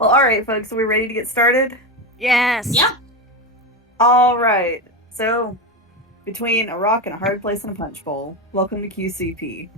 Well, alright, folks, are we ready to get started? Yes. Yeah. Alright, so between a rock and a hard place and a punch bowl, welcome to QCP.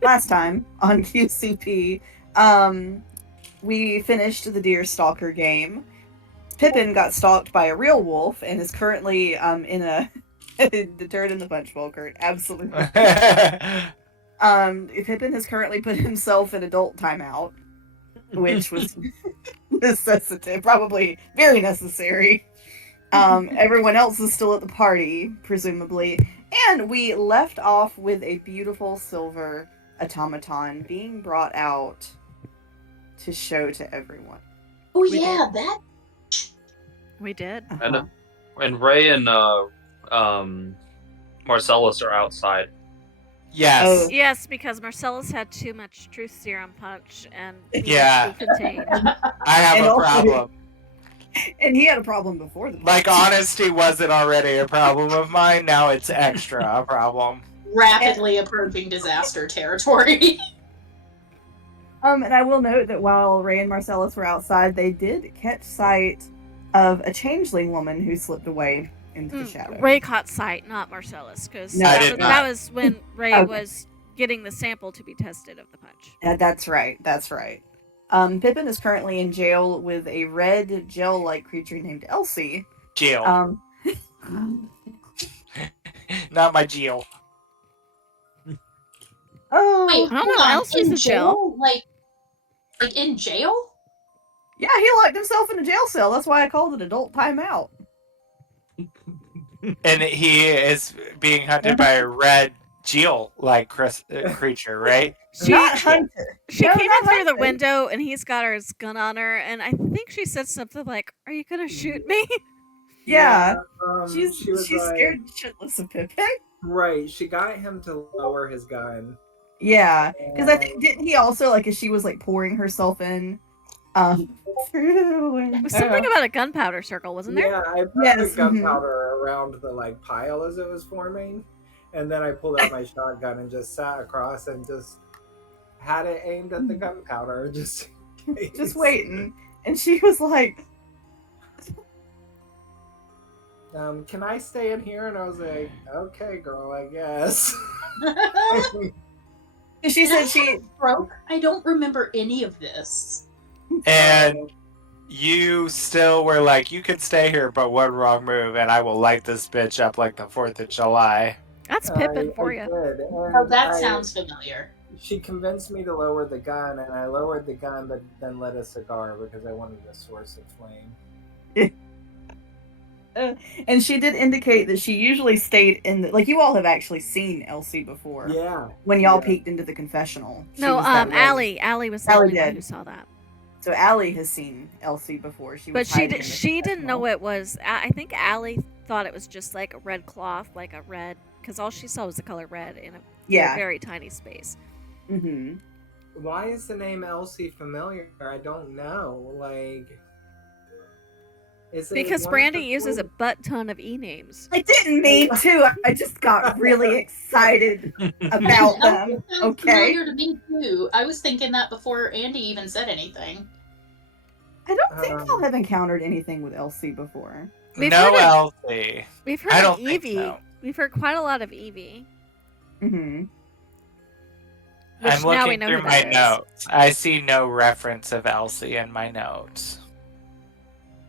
Last time on QCP, we finished the Deer Stalker game. Pippin got stalked by a real wolf and is currently in a the turd in the punch bowl, Kurt. Absolutely. Pippin has currently put himself in adult timeout, which was necessitated, probably very necessary. Everyone else is still at the party, presumably, and we left off with a beautiful silver automaton being brought out to show to everyone. Oh We yeah, that. We did. Uh-huh. And Ray and Marcellus are outside. Yes. Oh. Yes, because Marcellus had too much truth serum punch and needed Yeah. to be contained. I have And a also- problem. And he had a problem before the Like, honesty wasn't already a problem of mine, now it's extra a problem. Rapidly approaching disaster territory. And I will note that while Ray and Marcellus were outside, they did catch sight of a changeling woman who slipped away into the shadow. Ray caught sight, not Marcellus, because No, I did not. that was when Ray Okay. was getting the sample to be tested of the punch. That's right. That's right. Pippin is currently in jail with a red gel-like creature named Elsie. Jill. Not my Jill. Oh, Wait, I don't hold know, on. Elsie's In a jail? Like in jail? yeah, he locked himself in a jail cell. That's why I called it adult timeout. And he is being hunted by a red Jill-like creature, right? She Not Hunter. she No, came not in through the Hunter. window and he's got his gun on her, and I think she said something like, "Are you gonna shoot me?" Yeah, she she's was like, scared shitless of Pippin. right. She got him to lower his gun. Yeah, because I think didn't he also like as she was like pouring herself in, through the window. It was something about a gunpowder circle, wasn't there? Yeah, I put Yes, the gunpowder around the like pile as it was forming, and then I pulled out my shotgun and just sat across and just had it aimed at the gunpowder, just in case. just waiting, and she was like, Can I stay in here? And I was like, okay, girl, I guess. she said she. broke. I don't remember any of this. And you still were like, you can stay here, but one wrong move, and I will light this bitch up like the 4th of July. That's Pippin for I you. did, and Oh, that I- sounds familiar. She convinced me to lower the gun, and I lowered the gun, but then lit a cigar because I wanted a source of flame. And she did indicate that she usually stayed in the, like, you all have actually seen Elsie before. Yeah. When y'all Yeah. peeked into the confessional. She No, was that one. Allie was the Alli only one did. who saw that. So Allie has seen Elsie before. She was But hiding in the she didn't know confessional. it was. I think Allie thought it was just like a red cloth, like a red, because all she saw was the color red in a Yeah. very tiny space. Mm-hmm. Why is the name Elsie familiar? I don't know. Like, is it Because one of Brandy the uses a cool- butt ton of e-names. I didn't mean to. I just got really excited about them. Sounds Okay. familiar to me too. I was thinking that before Andy even said anything. I don't think Um, y'all have encountered anything with Elsie before. We've No heard of- Elsie. We've heard I of don't think Evie. so. We've heard quite a lot of Evie. Mm-hmm. Which I'm now we looking know through who my that is. notes. I see no reference of Elsie in my notes.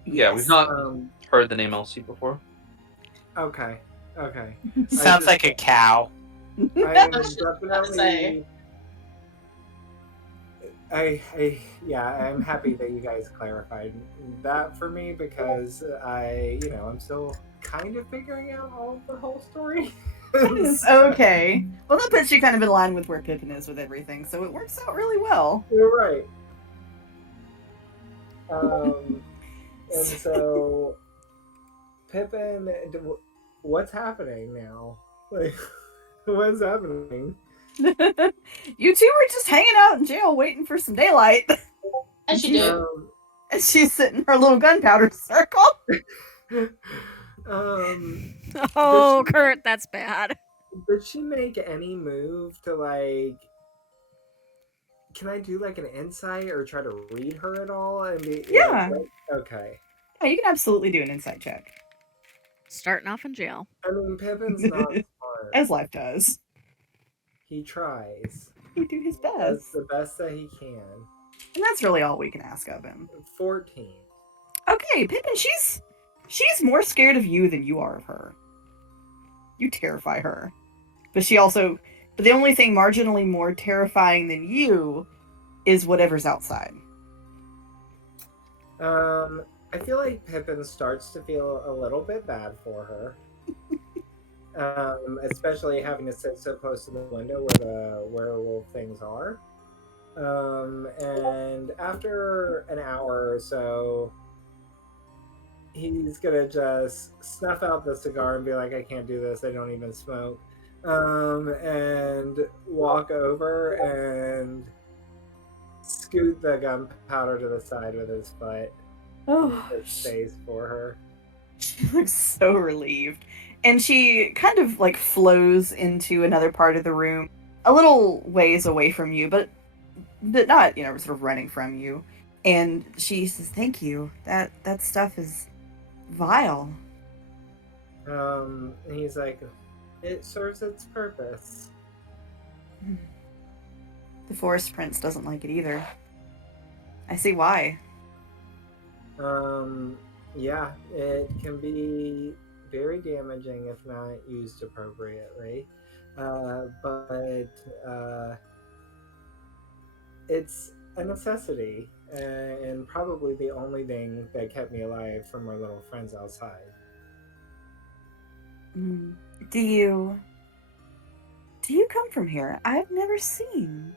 Yeah, we've not um, heard the name Elsie before. okay. Okay. Sounds just- like a cow. I am I was just about to say. definitely. I'm happy that you guys clarified that for me because I'm still kind of figuring out all of the whole story. Okay. Well, that puts you kind of in line with where Pippin is with everything, so it works out really well. You're right. And so, Pippin, what's happening now? Like, what's happening? You two were just hanging out in jail waiting for some daylight. As you do. And she's sitting in her little gunpowder circle. Oh, Kurt, that's bad. Did she make any move to like? Can I do like an insight or try to read her at all? I mean, Yeah. Okay. Yeah, you can absolutely do an insight check. Starting off in jail. I mean, Pippin's not smart. As life does. He tries. He do his Does best. the best that he can. And that's really all we can ask of him. 14. Okay, Pippin, she's more scared of you than you are of her. You terrify her. But the only thing marginally more terrifying than you is whatever's outside. I feel like Pippin starts to feel a little bit bad for her. Especially having to sit so close to the window where the werewolf things are. And after an hour or so, he's gonna just snuff out the cigar and be like, I can't do this, I don't even smoke. And walk over and scoot the gunpowder to the side with his foot. Oh, It stays for her. she looks so relieved. And she kind of like flows into another part of the room, a little ways away from you, but not, sort of running from you. And she says, "Thank you. That stuff is vile." And he's like, it serves its purpose. The Forest Prince doesn't like it either. I see why. Yeah, it can be very damaging if not used appropriately. But it's a necessity, and probably the only thing that kept me alive from our little friends outside. Do you come from here? I've never seen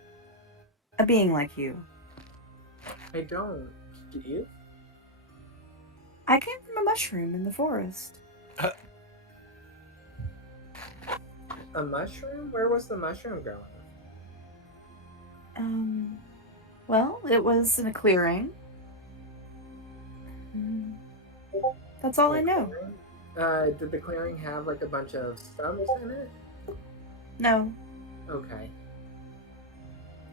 a being like you. I don't. Do you? I came from a mushroom in the forest. A mushroom? Where was the mushroom growing? Well, it was in a clearing. That's all I know. Did the clearing have like a bunch of stumps in it? No. Okay.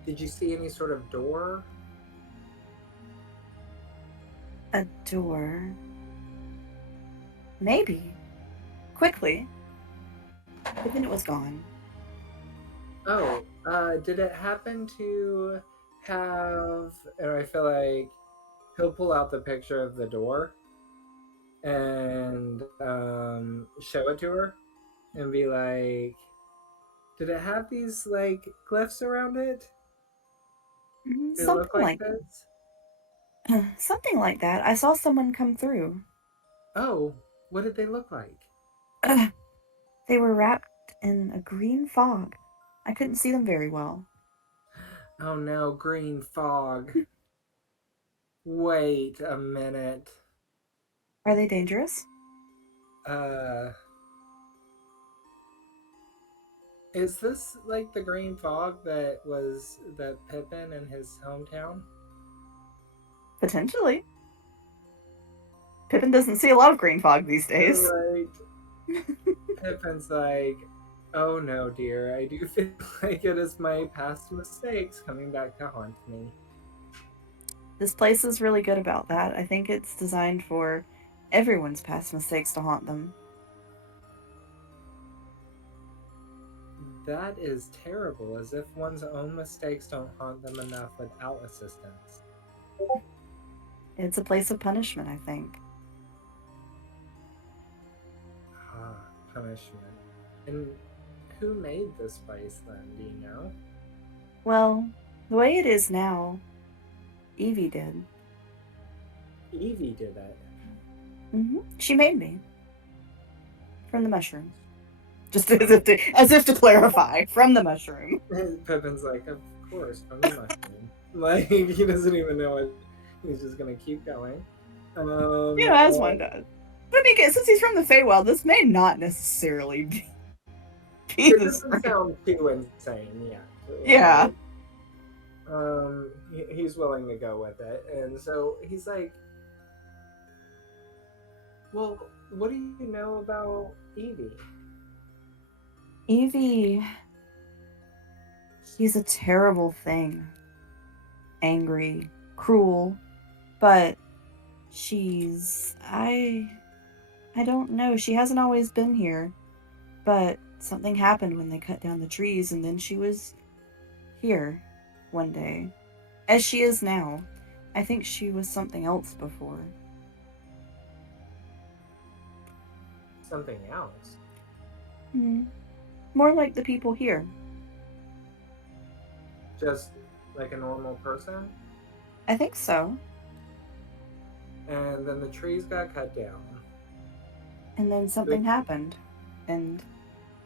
Did you see any sort of door? A door. Maybe. Quickly. But then it was gone. Oh, did it happen to have, and I feel like he'll pull out the picture of the door and show it to her and be like, did it have these like glyphs around it? Did it look like this? Something like that. I saw someone come through. Oh, What did they look like? They were wrapped in a green fog. I couldn't see them very well. Oh no, green fog. Wait a minute. Are they dangerous? Is this like the green fog that was the Pippin in his hometown? Potentially. Pippin doesn't see a lot of green fog these days. Right. Pippin's like, oh no, dear, I do feel like it is my past mistakes coming back to haunt me. This place is really good about that. I think it's designed for everyone's past mistakes to haunt them. That is terrible, as if one's own mistakes don't haunt them enough without assistance. It's a place of punishment, I think. Ah, punishment. And who made this place then, do you know? Well, the way it is now, Evie did. Evie did it. She made me. From the mushroom. Just as if to clarify, from the mushroom. Pippin's like, of course, from the mushroom. Like, he doesn't even know it. He's just gonna keep going. As one does. But I mean, since he's from the Feywild, this may not necessarily be It this. doesn't sound too insane, yeah. Yeah. He's willing to go with it, and so he's like, well, what do you know about Evie? Evie, she's a terrible thing. Angry, cruel, but she's... I don't know. She hasn't always been here, but something happened when they cut down the trees, and then she was here one day. As she is now. I think she was something else before. Something else? More like the people here. Just like a normal person? I think so. And then the trees got cut down. And then something happened. And,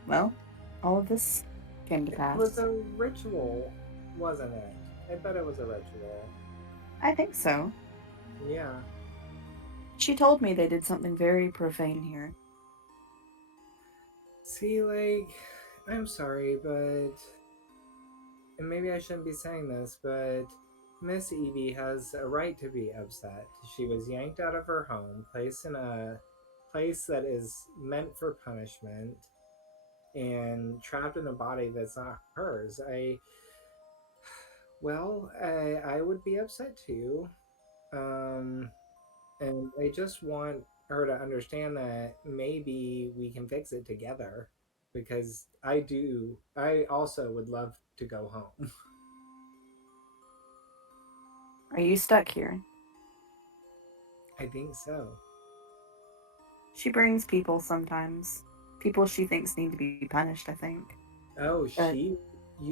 well, all of this came to pass. It was a ritual, wasn't it? I bet it was a ritual. I think so. Yeah. She told me they did something very profane here. See, like, I'm sorry, but... And maybe I shouldn't be saying this, but Miss Evie has a right to be upset. She was yanked out of her home, placed in a place that is meant for punishment, and trapped in a body that's not hers. I would be upset too. And I just want her to understand that maybe we can fix it together, because I also would love to go home. Are you stuck here? I think so. She brings people sometimes. People she thinks need to be punished, I think. Oh, you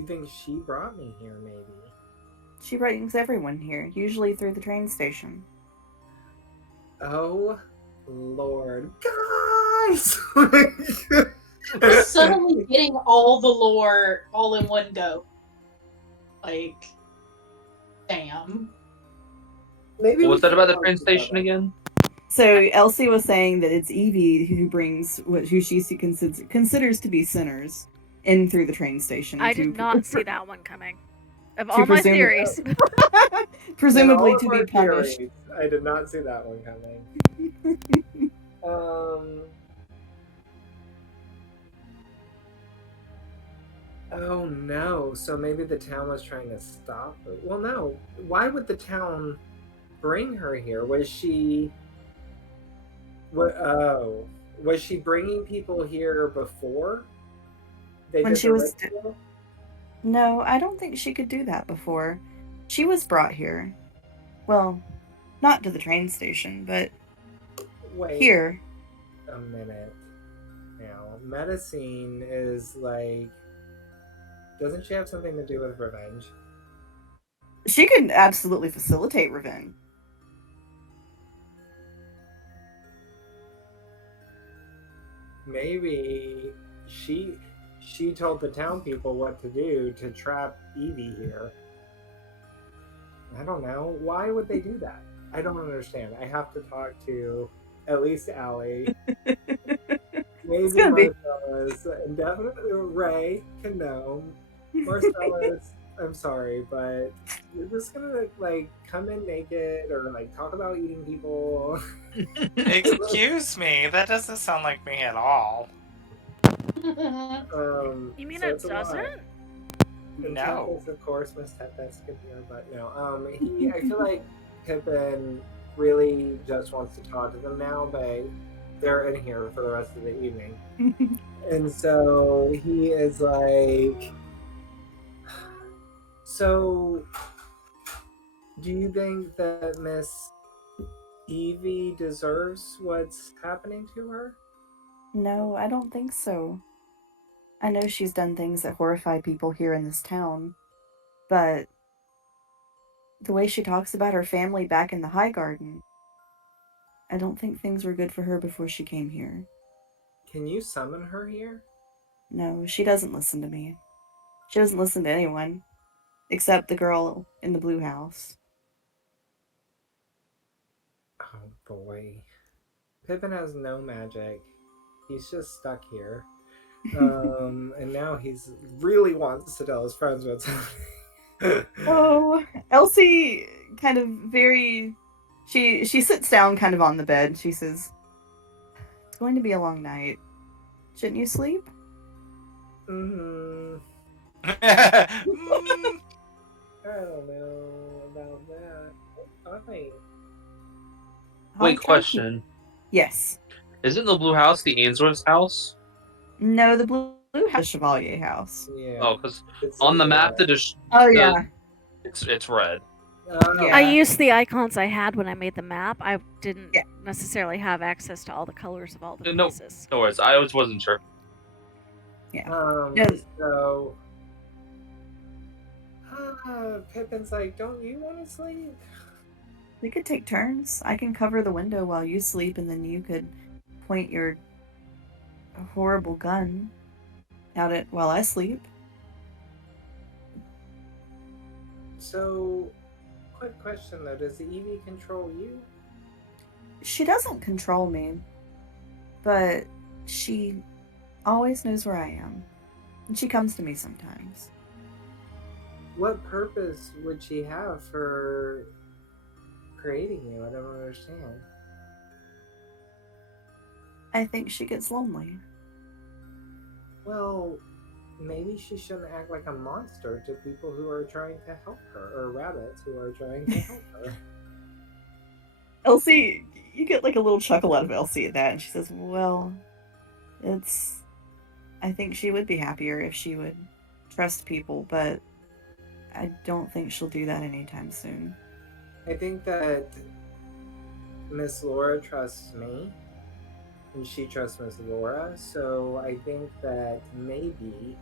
think she brought me here, maybe? She brings everyone here, usually through the train station. Oh, Lord. Guys! We're suddenly getting all the lore all in one go. Like, damn. Maybe What was we that about the should train talk about station that. again? So Elsie was saying that it's Evie who brings who she considers to be sinners in through the train station. I did not see that one coming. Of To all my presume- theories. Presumably In all to of be our punished. theories, I did not see that one coming. Oh no, so maybe the town was trying to stop her? Well, no. Why would the town bring her here? Was she... Was she bringing people here before? When did she the was ritual? No, I don't think she could do that before. She was brought here. Well, not to the train station, but Wait here. a minute. Now, medicine is like... Doesn't she have something to do with revenge? She could absolutely facilitate revenge. maybe she told the town people what to do to trap Evie here. I don't know. Why would they do that? I don't understand. I have to talk to at least Alli. Maybe gonna be- Marcellus, and definitely Ray can know. Marcellus, I'm sorry, but you're just gonna like come in naked or like talk about eating people. Excuse me, that doesn't sound like me at all. You mean So it it's a lot. doesn't? And No. Tempest, of course, Miss Tempest can hear, but no. I feel like Pippin really just wants to talk to them now, but they're in here for the rest of the evening. And so he is like, so do you think that Miss Evie deserves what's happening to her? No, I don't think so. I know she's done things that horrify people here in this town, but the way she talks about her family back in the High Garden, I don't think things were good for her before she came here. Can you summon her here? No, she doesn't listen to me. She doesn't listen to anyone, except the girl in the blue house. Oh boy. Pippin has no magic. He's just stuck here. And now he's really wants to tell his friends what's happening. Oh, Elsie kind of she sits down kind of on the bed. She says, "It's going to be a long night. Shouldn't you sleep?" Mm, Mm. I don't know about that. Fine. I'll Wait, try to- question. Yes. Isn't the blue house the Ainsworth's house? No, the blue house, Chevalier house. Yeah. Oh, because It's on the map, red. Oh the- yeah. it's red. Yeah. I used the icons I had when I made the map. I didn't Yeah. necessarily have access to all the colors of all the No. pieces. No worries. I wasn't sure. No. So Pippin's like, don't you want to sleep? We could take turns. I can cover the window while you sleep, and then you could point your horrible gun out at while I sleep. So, quick question though, does the Evie control you? She doesn't control me, but she always knows where I am. And she comes to me sometimes. What purpose would she have for creating you? I don't understand. I think she gets lonely. Well, maybe she shouldn't act like a monster to people who are trying to help her, or rabbits who are trying to help her. Elsie, you get like a little chuckle out of Elsie at that, and she says, "Well, I think she would be happier if she would trust people, but I don't think she'll do that anytime soon." I think that Miss Laura trusts me, and she trusts Miss Laura, so I think that maybe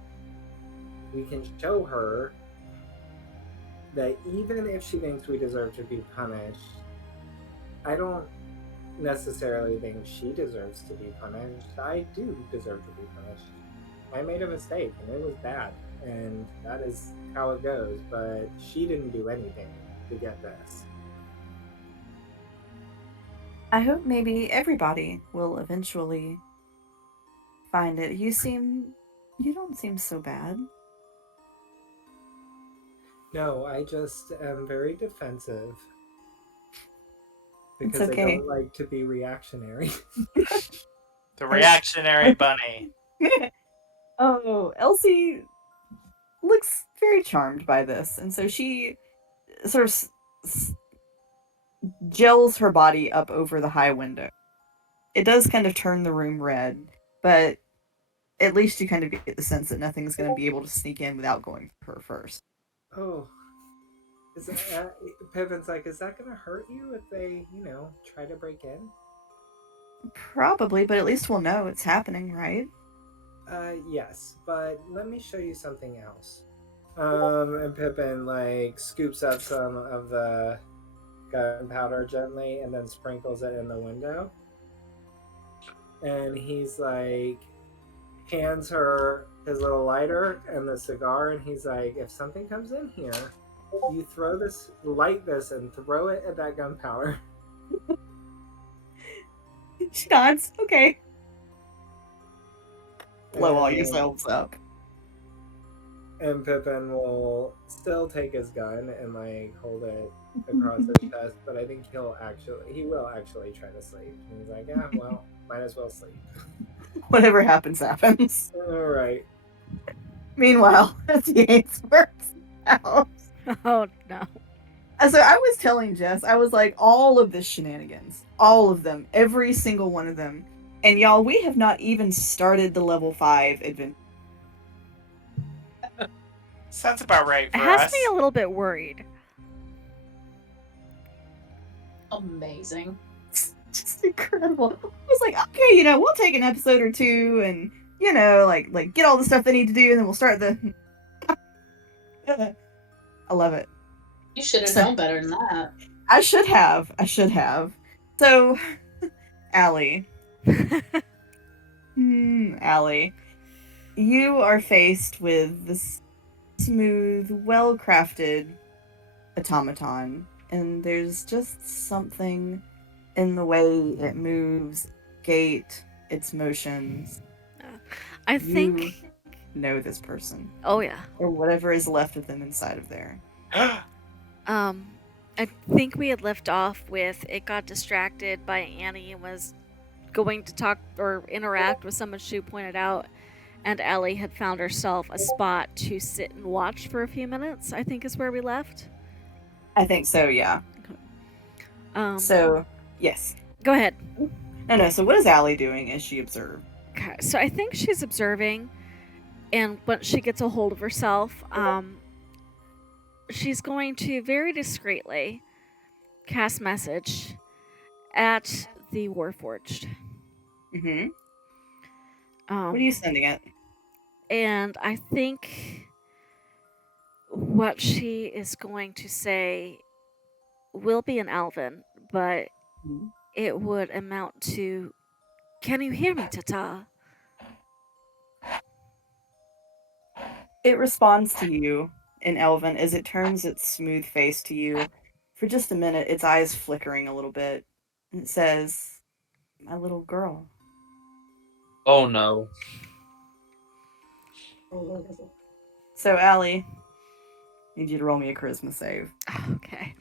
we can show her that even if she thinks we deserve to be punished, I don't necessarily think she deserves to be punished. I do deserve to be punished. I made a mistake, and it was bad, and that is how it goes, but she didn't do anything to get this. I hope maybe everybody will eventually find it. You don't seem so bad. No, I just am very defensive. It's Because I okay. don't like to be reactionary. The reactionary bunny. Oh, Elsie looks very charmed by this, and so she sort of gels her body up over the high window. It does kind of turn the room red, but at least you kind of get the sense that nothing's going to be able to sneak in without going for her first. Oh. Pippin's like, is that going to hurt you if they, try to break in? Probably, but at least we'll know it's happening, right? Yes, but let me show you something else. And Pippin, scoops up some of the gunpowder gently and then sprinkles it in the window. and he's like, hands her his little lighter and the cigar, and he's like, if something comes in here, you light this and throw it at that gunpowder. She nods. Okay. Blow all And- yourselves up. And Pippin will still take his gun and like hold it across his chest, but I think he will actually try to sleep. And he's like, yeah, well, might as well sleep. Whatever happens, happens. All right. Meanwhile, at the Ainsworth's house. Oh no. So I was telling Jess, I was like, all of this shenanigans, all of them, every single one of them. And y'all, we have not even started the level 5 adventure. Sounds about right It for has us. me a little bit worried. Amazing. It's just incredible. I was like, okay, we'll take an episode or two and, like get all the stuff they need to do and then we'll start the... I love it. You should have known better than that. I should have. So, Alli. Alli. You are faced with this smooth, well-crafted automaton, and there's just something in the way it moves, gait, its motions. I think. You know this person, Oh yeah. or whatever is left of them inside of there. I think we had left off with it got distracted by Annie and was going to talk or interact with someone she pointed out, and Alli had found herself a spot to sit and watch for a few minutes, I think is where we left. I think so, yeah. So, yes. Go ahead. No, so what is Alli doing as she observed? Okay, so I think she's observing, and once she gets a hold of herself, she's going to very discreetly cast message at the Warforged. Mm-hmm. What are you sending it? And I think what she is going to say will be an Alvin, but it would amount to, "Can you hear me, Tata?" It responds to you in Elven as it turns its smooth face to you. For just a minute, its eyes flickering a little bit. And it says, "My little girl." Oh no. So, Alli, need you to roll me a charisma save. Okay.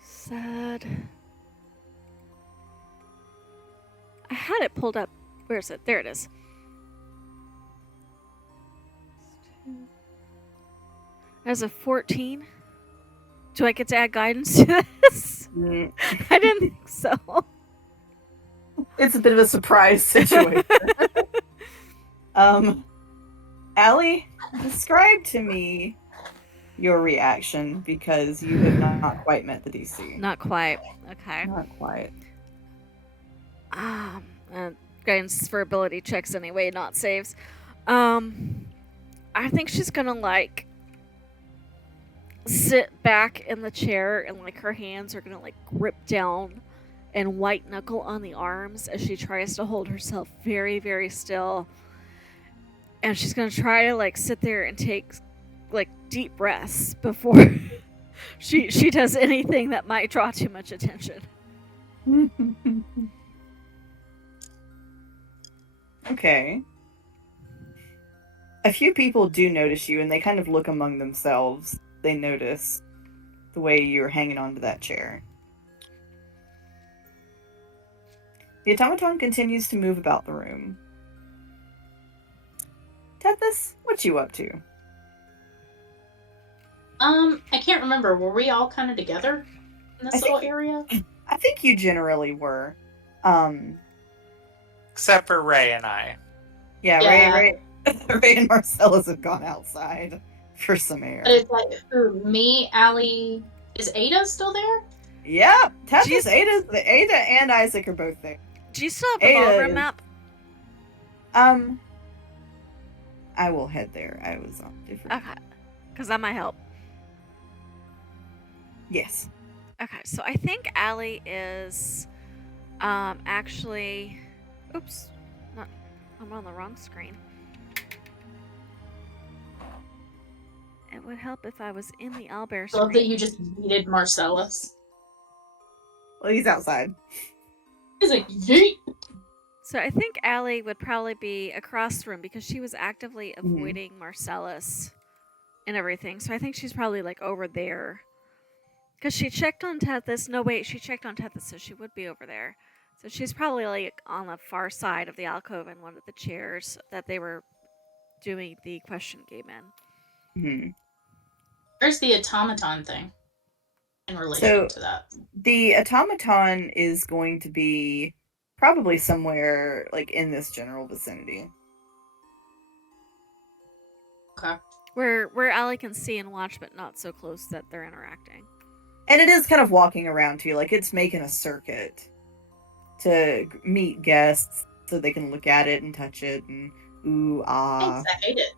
Sad. I had it pulled up. Where is it? There it is. As a 14. Do I get to add guidance to this? Mm, I didn't think so. It's a bit of a surprise situation. Alli, describe to me your reaction because you have not quite met the DC. Not quite. Okay. Not quite. Guidance for ability checks anyway, not saves. I think she's gonna sit back in the chair and her hands are gonna grip down and white knuckle on the arms as she tries to hold herself very, very still. And she's gonna try to sit there and take deep breaths before she does anything that might draw too much attention. Okay. A few people do notice you, and they kind of look among themselves. They notice the way you're hanging onto that chair. The automaton continues to move about the room. Tethys, what you up to? I can't remember. Were we all kind of together in this little area? I think you generally were. Except for Ray and I. Yeah, Yeah. Ray and Marcellus have gone outside for some air. But it's who? Me, Alli. Is Ada still there? Yeah, Jeez. Tethys, Ada and Isaac are both there. Do you still have the Ada ballroom is- map? I will head there. I was on different. Okay. Because that might help. Yes. Okay, so I think Alli is actually. Oops. Not, I'm on the wrong screen. It would help if I was in the owlbear I love that screen. you just needed Marcellus. Well, he's outside. He's like, yeet! So I think Alli would probably be across the room because she was actively Mhm. avoiding Marcellus and everything. So I think she's probably like over there. Because she checked on Tethys. No, wait, she checked on Tethys, so she would be over there. So she's probably like on the far side of the alcove in one of the chairs that they were doing the question game in. Mhm. Where's the automaton thing in relation to that? The automaton is going to be probably somewhere like in this general vicinity. Okay. Where Alli can see and watch, but not so close that they're interacting. And it is kind of walking around too, like it's making a circuit to meet guests so they can look at it and touch it and ooh ah. Thanks, I hate it.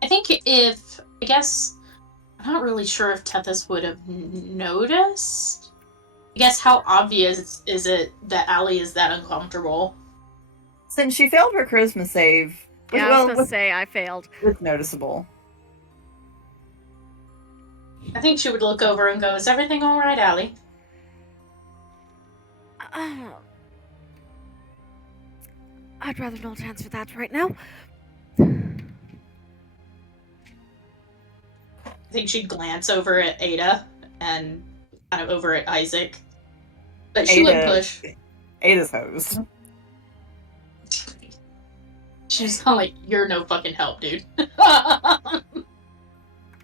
I think I guess, I'm not really sure if Tethys would have noticed. I guess how obvious is it that Alli is that uncomfortable? Since she failed her charisma save, Yeah, I was gonna say I failed. It's noticeable. I think she would look over and go, "Is everything all right, Alli?" I'd rather not answer that right now. I think she'd glance over at Ada and kind of over at Isaac. But she would push. Ada's hosed. She's kind of like, "You're no fucking help, dude."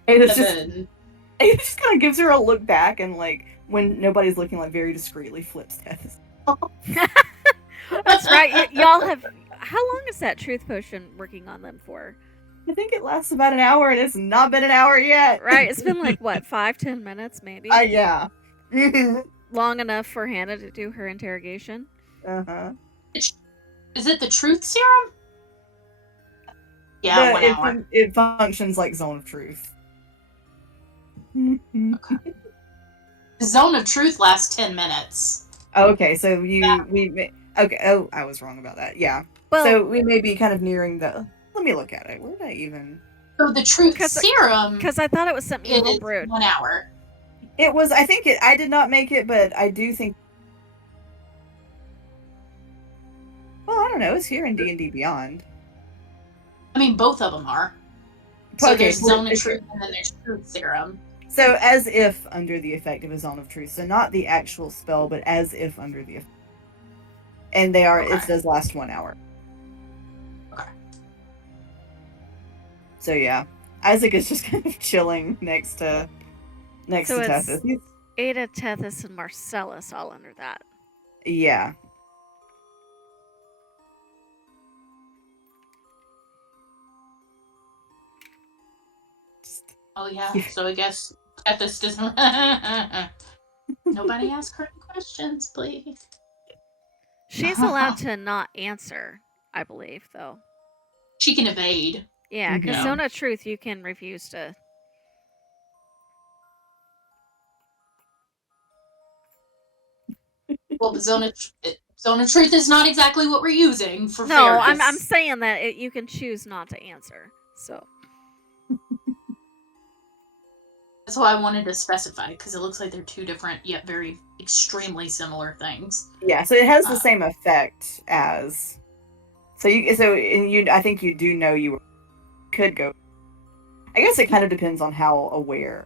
Ada just kind of gives her a look back and, like, when nobody's looking, like, very discreetly flips Tethys. That's right. Y'all have. How long is that truth potion working on them for? I think it lasts about an hour, and it's not been an hour yet. Right. It's been like what, 5-10 minutes, maybe. Yeah. Long enough for Hannah to do her interrogation. Is it the truth serum? Yeah, 1 hour. It functions like Zone of Truth. Okay. Zone of Truth lasts 10 minutes. Okay, so okay. Oh, I was wrong about that. Yeah. Well, so we may be kind of nearing the. Let me look at it. Where did I even? So the truth serum. Because I thought it was something you homebrewed. 1 hour. It was. I think it. I did not make it, but I do think. Well, I don't know. It's here in D&D Beyond. I mean, both of them are. So there's Zone of Truth and then there's Truth Serum. So as if under the effect of a Zone of Truth. So not the actual spell, but as if under the effect. And they are. Okay. It does last 1 hour. Okay. So yeah, Isaac is just kind of chilling next to Tethys. Ada, Tethys, and Marcellus all under that. Yeah. Oh yeah, so I guess Tethys doesn't. Nobody ask her any questions, please. She's allowed to not answer, I believe, though. She can evade. Yeah, because Zone of Truth, you can refuse to. Well, the Zone of Truth is not exactly what we're using for. No, I'm saying that you can choose not to answer. So. That's why I wanted to specify, because it looks like they're two different yet very extremely similar things. Yeah, so it has the same effect as. I think you do know you could go. I guess it kind of depends on how aware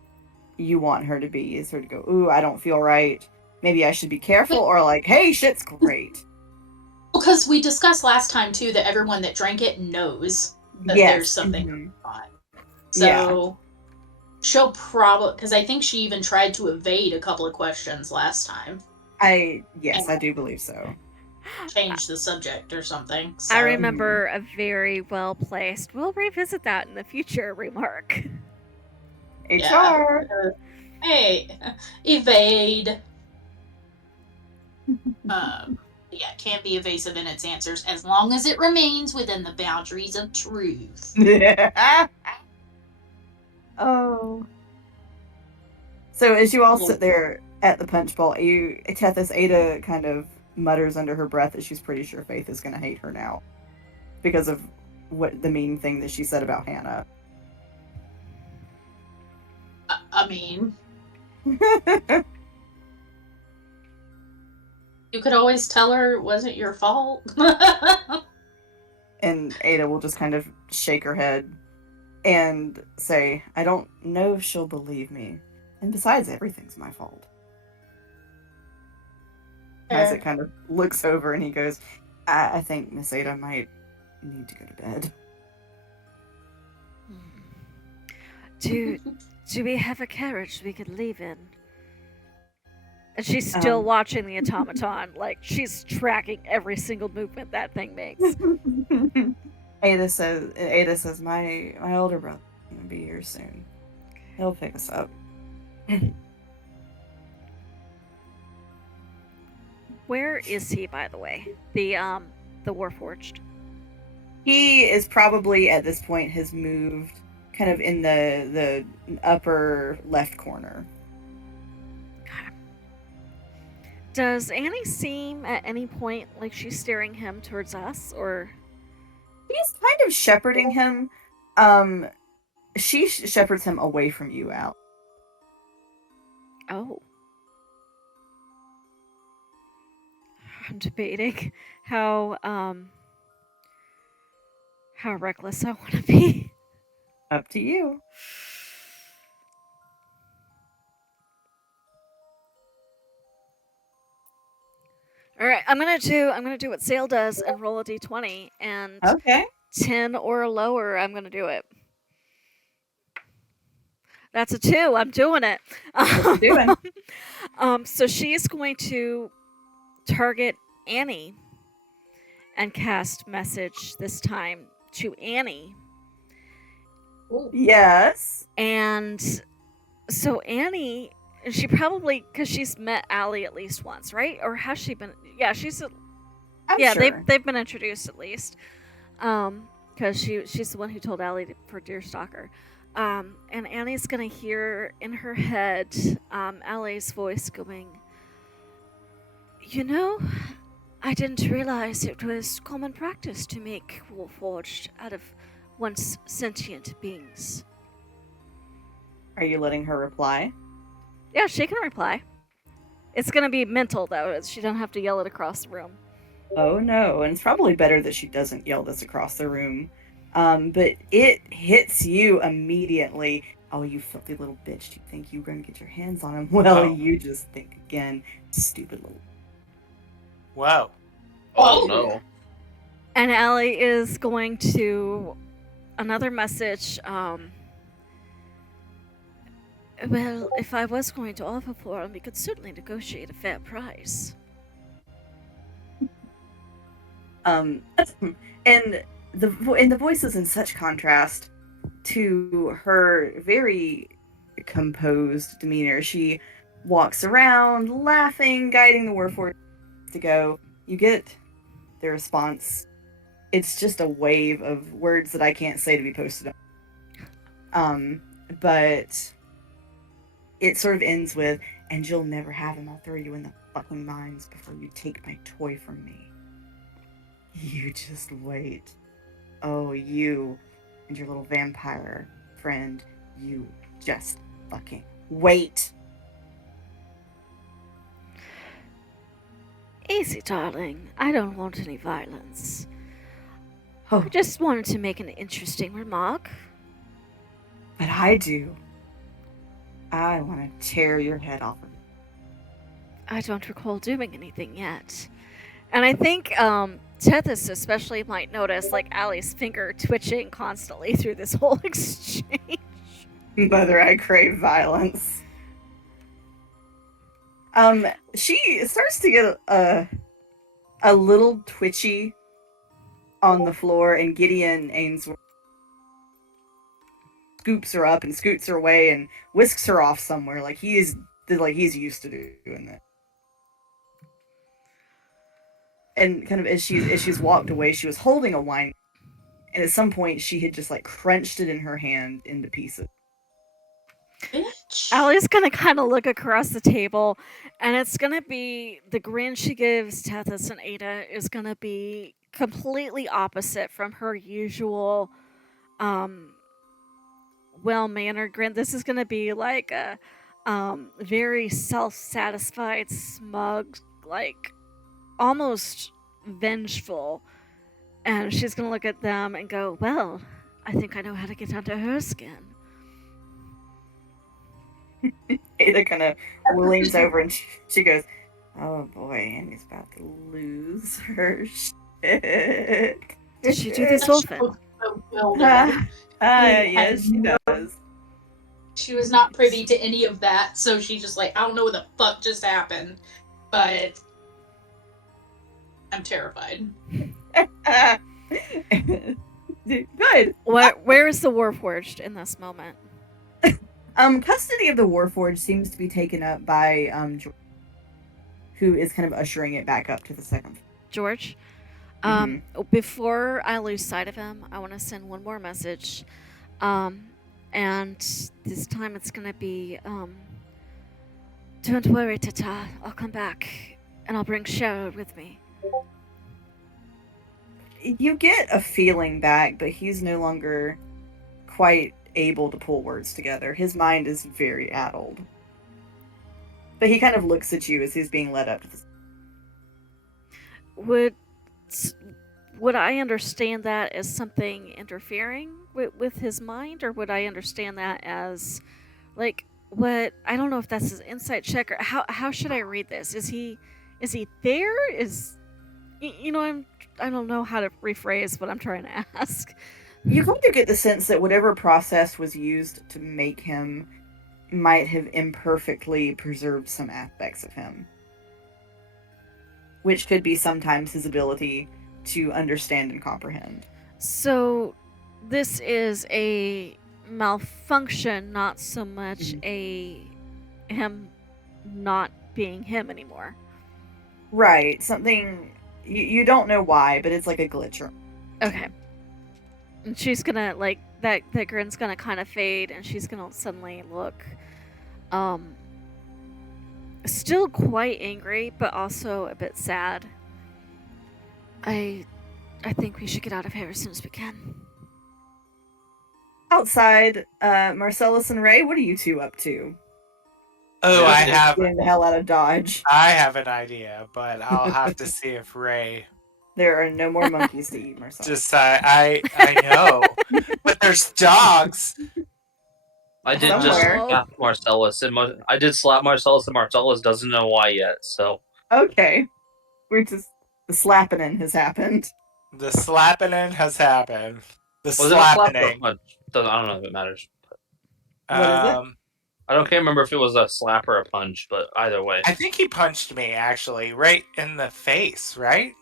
you want her to be. Is her to go, ooh, I don't feel right. Maybe I should be careful, or like, hey, shit's great. Because we discussed last time too that everyone that drank it knows that there's something going on. So she'll probably, because I think she even tried to evade a couple of questions last time. I do believe so. Change the subject or something. So. I remember a very well placed. We'll revisit that in the future remark. HR. Yeah. Hey, evade. Yeah, can't be evasive in its answers as long as it remains within the boundaries of truth. Oh. So as you all sit there at the punch bowl, Tethys Ada kind of mutters under her breath that she's pretty sure Faith is going to hate her now because of what the mean thing that she said about Hannah. I mean, you could always tell her it wasn't your fault. And Ada will just kind of shake her head and say, I don't know if she'll believe me. And besides, everything's my fault. Isaac kind of looks over and he goes, I think Miss Ada might need to go to bed. Do we have a carriage we could leave in? And she's still watching the automaton, like she's tracking every single movement that thing makes. Ada says, my older brother's gonna be here soon. He'll pick us up. Where is he, by the way? The Warforged. He is probably at this point has moved kind of in the upper left corner. Does Annie seem at any point like she's steering him towards us, or? She's kind of shepherding him. She shepherds him away from you, Al. Oh. I'm debating how reckless I want to be. Up to you. All right, I'm gonna do what Sale does and roll a d20, and 10 or lower, I'm gonna do it. That's a 2. I'm doing it. So she's going to target Annie and cast message this time to Annie. Ooh. Yes. And so Annie, she probably, because she's met Alli at least once, right? Or has she been? Yeah, she's. Sure. They've been introduced at least. Because she's the one who told Alli for Deerstalker. And Annie's gonna hear in her head Alli's voice going, you know, I didn't realize it was common practice to make Warforged out of once sentient beings. Are you letting her reply? Yeah, she can reply. It's gonna be mental though. She don't have to yell it across the room. Oh no, and it's probably better that she doesn't yell this across the room. But it hits you immediately. Oh, you filthy little bitch. Do you think you're going to get your hands on him? Well, you just think again. Stupid little... Wow. Oh, no. And Alli is going to... Another message. Well, if I was going to offer for him, we could certainly negotiate a fair price. And the voice is in such contrast to her very composed demeanor. She walks around, laughing, guiding the Warforged to go. You get the response. It's just a wave of words that I can't say to be posted on. But it sort of ends with, and you'll never have him. I'll throw you in the fucking mines before you take my toy from me. You just wait. Oh, you and your little vampire friend, you just fucking wait. Easy, darling. I don't want any violence. Oh. I just wanted to make an interesting remark. But I do. I want to tear your head off of it. I don't recall doing anything yet. And I think Tethys especially might notice like Alli's finger twitching constantly through this whole exchange. Mother, I crave violence. She starts to get a little twitchy on the floor, and Gideon Ainsworth scoops her up and scoots her away and whisks her off somewhere, like he's used to doing that. And kind of as she's walked away, she was holding a wine, and at some point she had just like crunched it in her hand into pieces. Bitch. Alli's gonna kind of look across the table, and it's gonna be the grin she gives Tethys and Ada is gonna be completely opposite from her usual, well-mannered grin. This is gonna be like a very self-satisfied, smug, like almost vengeful. And she's gonna look at them and go, "Well, I think I know how to get under her skin." Ada kind of leans over and she goes, "Oh boy, Annie's about to lose her shit." Does she do this often? Yes, she does. She was not privy to any of that, so she just like, I don't know what the fuck just happened, but I'm terrified. Good. Where is the Warforged in this moment? Custody of the Warforged seems to be taken up by George, who is kind of ushering it back up to the second floor. George? Before I lose sight of him, I want to send one more message. And this time it's going to be, don't worry, Tata. I'll come back, and I'll bring Cheryl with me. You get a feeling back, but he's no longer quite able to pull words together. His mind is very addled. But he kind of looks at you as he's being led up to the... Would I understand that as something interfering with his mind, or would I understand that as, like, what? I don't know if that's his insight check, or how should I read this? Is he there? I don't know how to rephrase what I'm trying to ask. You kind of get the sense that whatever process was used to make him might have imperfectly preserved some aspects of him. Which could be sometimes his ability to understand and comprehend. So this is a malfunction, not so much him not being him anymore. Right. Something... You don't know why, but it's like a glitch. Okay. And she's gonna, like, that grin's gonna kind of fade, and she's gonna suddenly look, still quite angry, but also a bit sad. I think we should get out of here as soon as we can. Outside, Marcellus and Ray, what are you two up to? Oh, I have... Getting the hell out of Dodge. I have an idea, but I'll have to see if Ray... There are no more monkeys to eat, Marcellus. Just, I know. But there's dogs! I did Somewhere. just slap Marcellus, and Marcellus doesn't know why yet, so... Okay. We're just... The slapping has happened. The slapping has happened. The Was it a slap or a slapping. punch? I don't know if it matters. What is it? I can't remember if it was a slap or a punch, but either way. I think he punched me, actually, right in the face, right?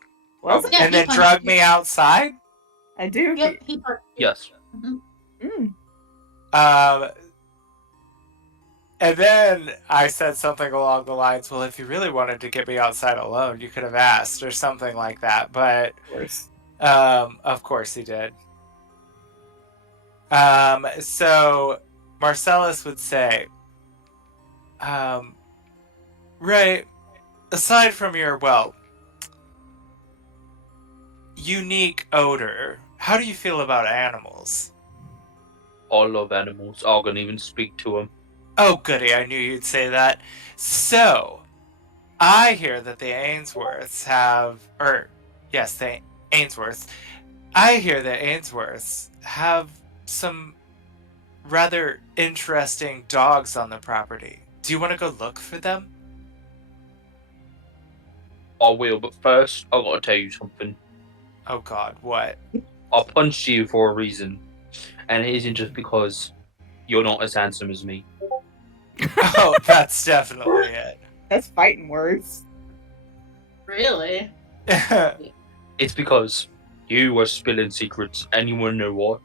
Was it? Yeah, And he then punched drug you. me outside? I do. Yep, he punched you. Yes. And then I said something along the lines, well, if you really wanted to get me outside alone, you could have asked, or something like that. But, of course he did. So Marcellus would say, Ray, aside from your, well, unique odor, how do you feel about animals? I love animals. I can even speak to them. Oh, goody, I knew you'd say that. So, I hear that the Ainsworths have, the Ainsworths. I hear that Ainsworths have some rather interesting dogs on the property. Do you want to go look for them? I will, but first, I gotta tell you something. Oh god, what? I punched you for a reason, and it isn't just because you're not as handsome as me. Oh, that's definitely it. That's fighting words. Really? It's because you were spilling secrets, and you wanna know why?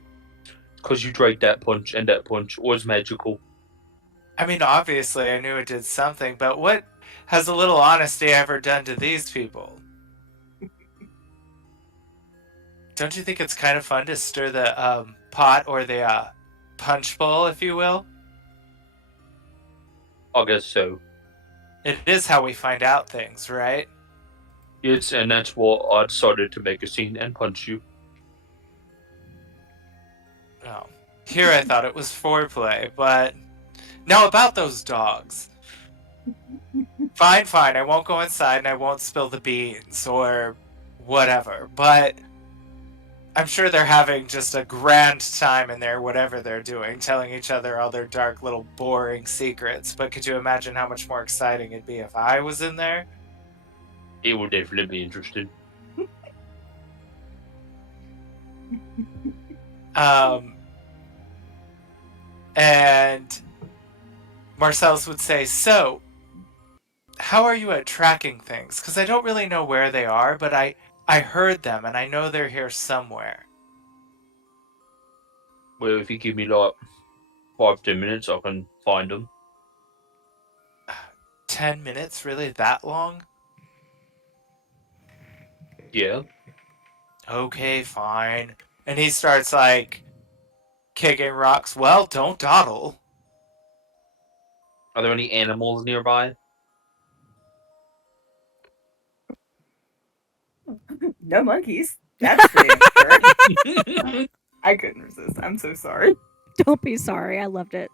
Because you drank that punch, and that punch was magical. I mean, obviously, I knew it did something, but what has a little honesty ever done to these people? Don't you think it's kind of fun to stir the pot or the punch bowl, if you will? I guess so. It is how we find out things, right? Yes, and that's what I decided to make a scene and punch you. Oh. Here I thought it was foreplay, but... Now about those dogs. Fine, I won't go inside and I won't spill the beans or whatever, but I'm sure they're having just a grand time in there, whatever they're doing, telling each other all their dark little boring secrets. But could you imagine how much more exciting it'd be if I was in there? It would definitely be interesting. And Marcellus would say, so, how are you at tracking things? Because I don't really know where they are, but I heard them, and I know they're here somewhere. Well, if you give me like 5-10 minutes, I can find them. 10 minutes? Really that long? Yeah. Okay, fine. And he starts, like, kicking rocks. Well, don't dawdle. Are there any animals nearby? No monkeys. That's the answer. I couldn't resist. I'm so sorry. Don't be sorry. I loved it.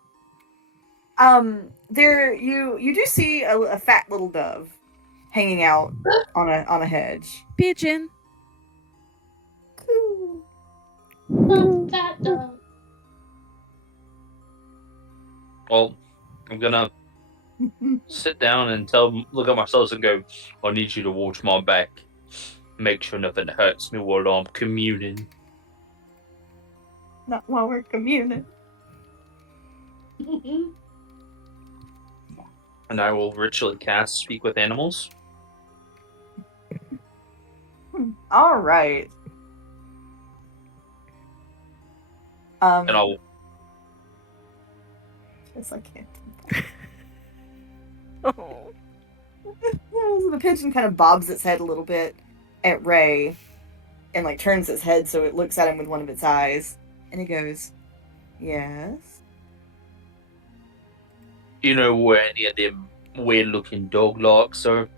There you do see a fat little dove hanging out on a hedge. Pigeon. That dog. Well, I'm gonna sit down and look at myself and go, I need you to watch my back. Make sure nothing hurts me while I'm communing. Not while we're communing. And I will ritually cast Speak with Animals. All right. And I'll... Yes, I can't. Oh. The pigeon kind of bobs its head a little bit at Ray and like turns its head so it looks at him with one of its eyes. And it goes, yes? You know where any of them weird looking dog locks are?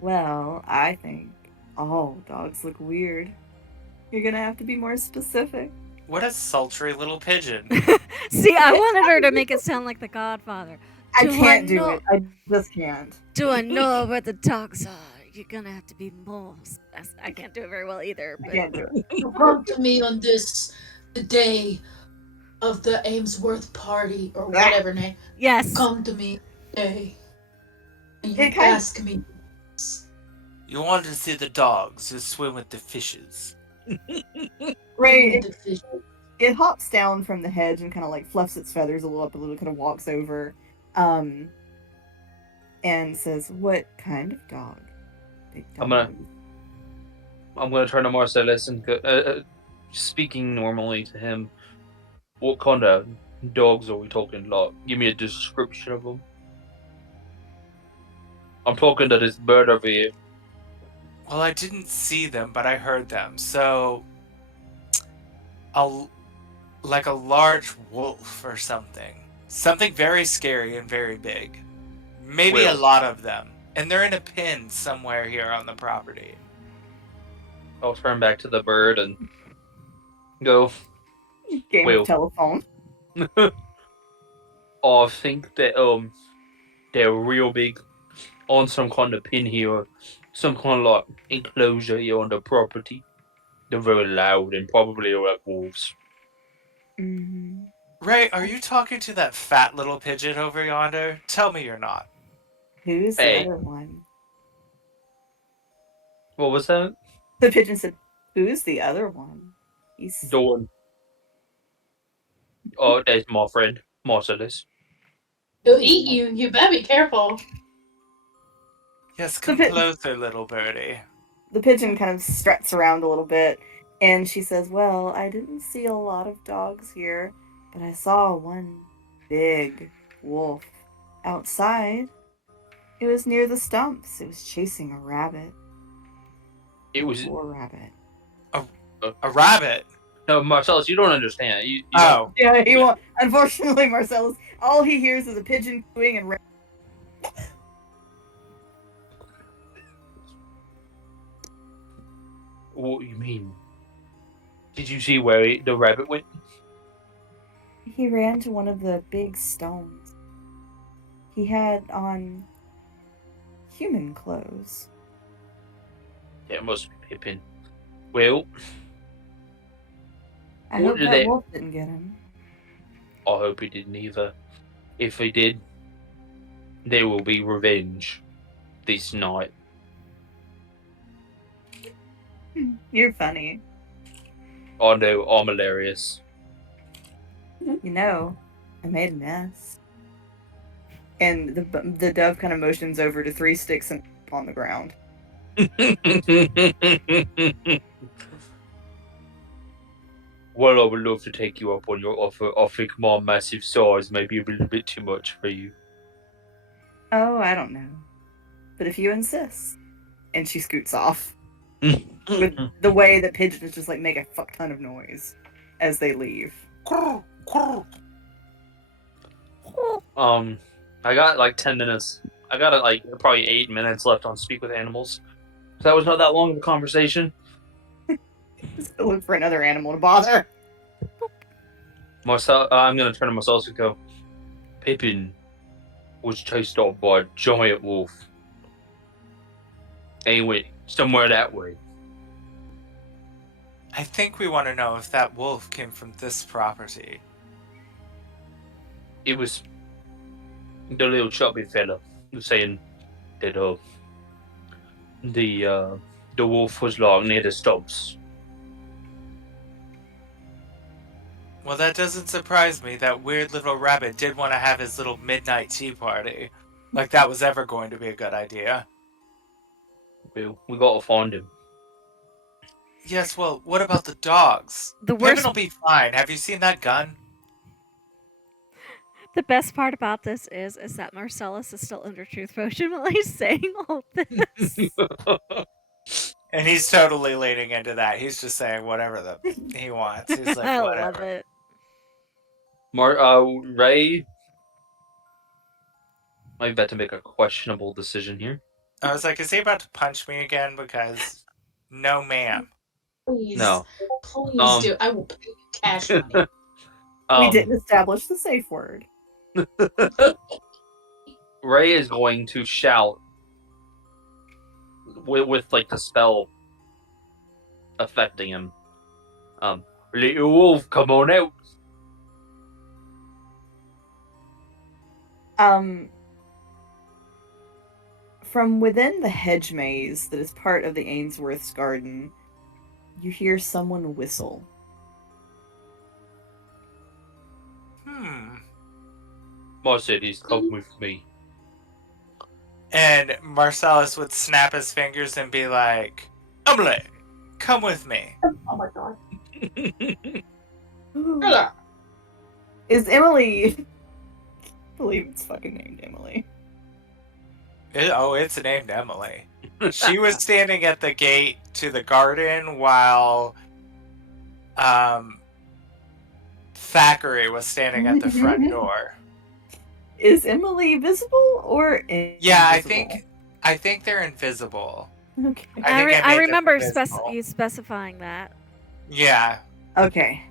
Well, I think all dogs look weird. You're gonna have to be more specific. What a sultry little pigeon. See, I wanted her to make it sound like The Godfather. I can't do it. I just can't. Do I know where the dogs are? You're gonna have to be more. I can't do it very well either. I But... can't do it. You come to me on the day of the Amesworth party, or whatever name. Yes. Come to me today. And you It kind of- ask me. You wanted to see the dogs who swim with the fishes. Ray, The fish. it hops down from the hedge and kind of like fluffs its feathers a little, kind of walks over, and says, "What kind of dog?" Big dog. I'm gonna turn to Marcellus and go, speaking normally to him. What kind of dogs are we talking? Like, give me a description of them. I'm talking to this bird over here. Well, I didn't see them, but I heard them. So, like a large wolf or something. Something very scary and very big. Maybe a lot of them. And they're in a pen somewhere here on the property. I'll turn back to the bird and go, Game of telephone. I think that they're real big on some kind of pin here, some kind of like enclosure here on the property. They're very loud and probably like wolves. Mm-hmm. Ray, are you talking to that fat little pigeon over yonder? Tell me you're not. Who's the other one? What was that? The pigeon said, "Who's the other one?" He's Dawn. Oh, there's my friend, Marcellus. He'll eat you. You better be careful. Yes, come closer, little birdie. The pigeon kind of struts around a little bit, and she says, "Well, I didn't see a lot of dogs here, but I saw one big wolf outside. It was near the stumps. It was chasing a rabbit." It was Poor rabbit. A rabbit. no, Marcellus. You don't understand. You Oh, Yeah, he won't. Unfortunately, Marcellus, all he hears is a pigeon cooing and. What do you mean? Did you see where the rabbit went? He ran to one of the big stones. He had on human clothes. That must be Pippin. Well, I What hope did that they- wolf didn't get him. I hope he didn't either. If he did, there will be revenge this night. You're funny. Oh no, I'm hilarious. You know, I made a mess. And the dove kind of motions over to 3 sticks and on the ground. Well, I would love to take you up on your offer. I think my massive size may be a little bit too much for you. Oh, I don't know. But if you insist. And she scoots off. With the way that pigeons just like make a fuck ton of noise as they leave. I got like 10 minutes. I got like probably 8 minutes left on Speak with Animals. So that was not that long of a conversation. Just to look for another animal to bother. Marcel, I'm gonna turn to Marcellus and go. Pippin was chased off by a giant wolf. And he went somewhere that way. I think we want to know if that wolf came from this property. It was the little chubby fella was saying that the wolf was like near the stumps. Well, that doesn't surprise me. That weird little rabbit did want to have his little midnight tea party. Like that was ever going to be a good idea. Well, we gotta find him. Yes, well, what about the dogs? The Pippin worst, will be fine. Have you seen that gun? the best part about this is that Marcellus is still under truth potion while he's saying all this. And he's totally leaning into that. He's just saying whatever he wants. He's like, I whatever. love it. Ray, I'm about to make a questionable decision here. I was like, is he about to punch me again? Because, no, ma'am. Please. No. Please do. I will pay you cash money. We didn't establish the safe word. Ray is going to shout with like the spell affecting him. Little wolf, come on out. From within the hedge maze that is part of the Ainsworth's garden, you hear someone whistle. Mercedes, come with me. And Marcellus would snap his fingers and be like, Emily, come with me. Oh my god. Is Emily... I believe it's fucking named Emily. It's named Emily. She was standing at the gate to the garden while Thackeray was standing at the front door. Is Emily visible or invisible? Yeah, I think they're invisible. Okay. I remember invisible. you specifying that. Yeah. Okay.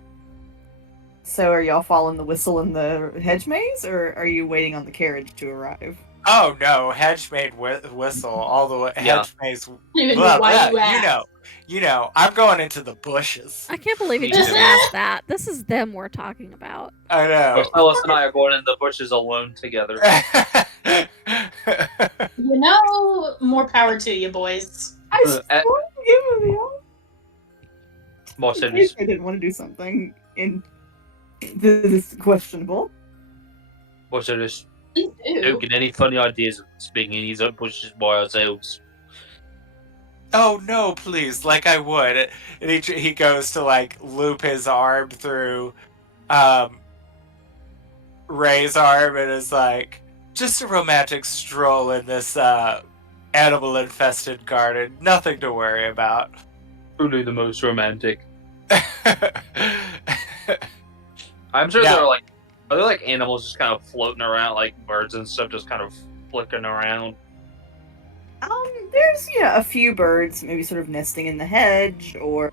So are y'all following the whistle in the hedge maze, or are you waiting on the carriage to arrive? Oh no, hedge made whistle all the way. Yeah. Hedge maze. Even Blah, why blah, you asked. you know. I'm going into the bushes. I can't believe you Me just too. asked that. This is them we're talking about. I know. Marcellus and I are going in the bushes alone together. You know, more power to you, boys. I Uh, swear to Emily. In Marcellus, case I didn't want to do something in this questionable. Marcellus, Please do. don't get any funny ideas of speaking in these bushes by ourselves. Oh no, please! Like I would. And he goes to like loop his arm through Ray's arm and is like, just a romantic stroll in this animal-infested garden. Nothing to worry about. Truly the most romantic. I'm sure No. are there like animals just kind of floating around, like birds and stuff, just kind of flicking around? There's a few birds maybe sort of nesting in the hedge, or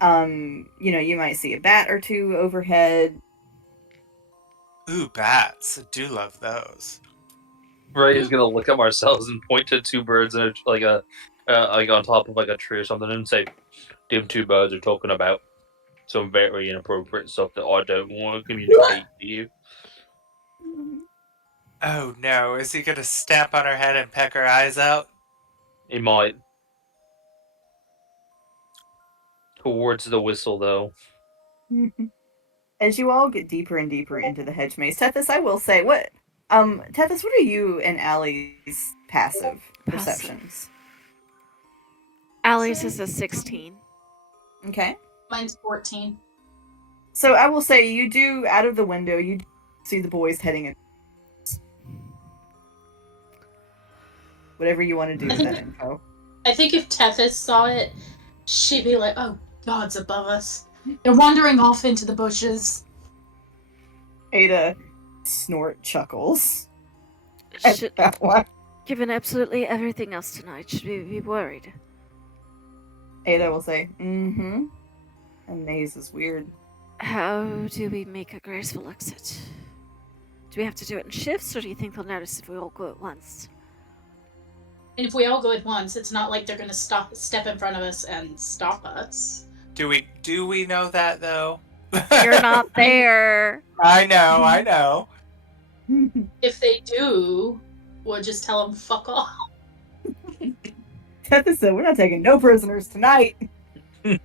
you might see a bat or two overhead. Ooh, bats. I do love those. Ray is gonna look at Marcellus and point to two birds and like on top of like a tree or something and say, "Them two birds are talking about some very inappropriate stuff that I don't want to communicate to you." Oh no, is he gonna stamp on her head and peck her eyes out? He might. Towards the whistle, though. As you all get deeper and deeper into the hedge maze, Tethys, I will say, Tethys, what are you and Alli's passive perceptions? Alli's is a 16. Okay. Mine's 14. So I will say, you do, out of the window, you see the boys heading in. Whatever you want to do with that info. I think if Tethys saw it, she'd be like, oh, God's above us. They're wandering off into the bushes. Ada snort chuckles at that one. Given absolutely everything else tonight, should we be worried? Ada will say, mm-hmm. And maze is weird. How do we make a graceful exit? Do we have to do it in shifts, or do you think they'll notice if we all go at once? And if we all go at once, it's not like they're going to step in front of us and stop us. Do we know that though? You're not there. I know. If they do, we'll just tell them fuck off. Tethys said, we're not taking no prisoners tonight. And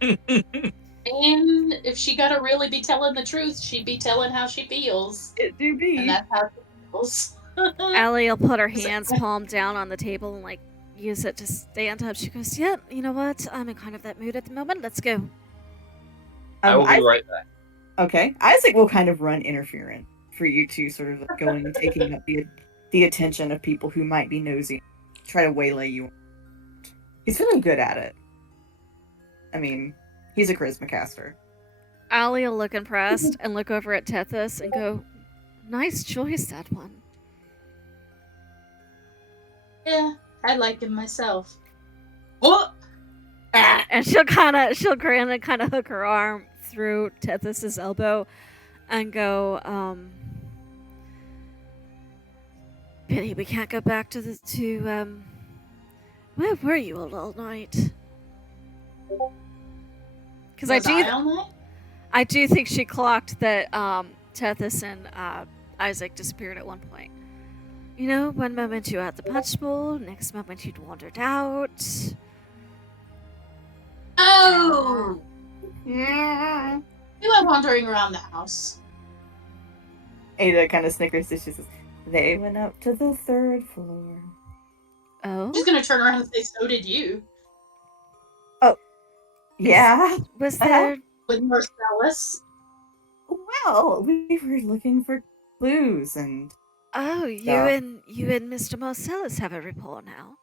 if she gotta really be telling the truth, she'd be telling how she feels. It do be. And that's how she feels. Alli will put her hands palm down on the table and use it to stand up. She goes, "Yep, you know what? I'm in kind of that mood at the moment. Let's go." I will be right back. Okay. Isaac will kind of run interference for you to sort of going and taking up the attention of people who might be nosy, try to waylay you. He's really good at it. I mean, he's a charisma caster. Alli will look impressed and look over at Tethys and go, "Nice choice, that one." Yeah, I like him myself. What? And she'll grin and kind of hook her arm through Tethys's elbow and go, "Pity we can't go back to where were you all night?" Because I do think she clocked that Tethys and Isaac disappeared at one point. You know, one moment you were at the punch bowl, next moment you'd wandered out. Oh! Yeah. We went wandering around the house. Ada kind of snickers. She says, "They went up to the 3rd floor." Oh? She's gonna turn around and say, "So did you." Oh, yeah. Was there... With Marcellus? Well, we were looking for clues and... Oh, you and Mr. Marcellus have a rapport now.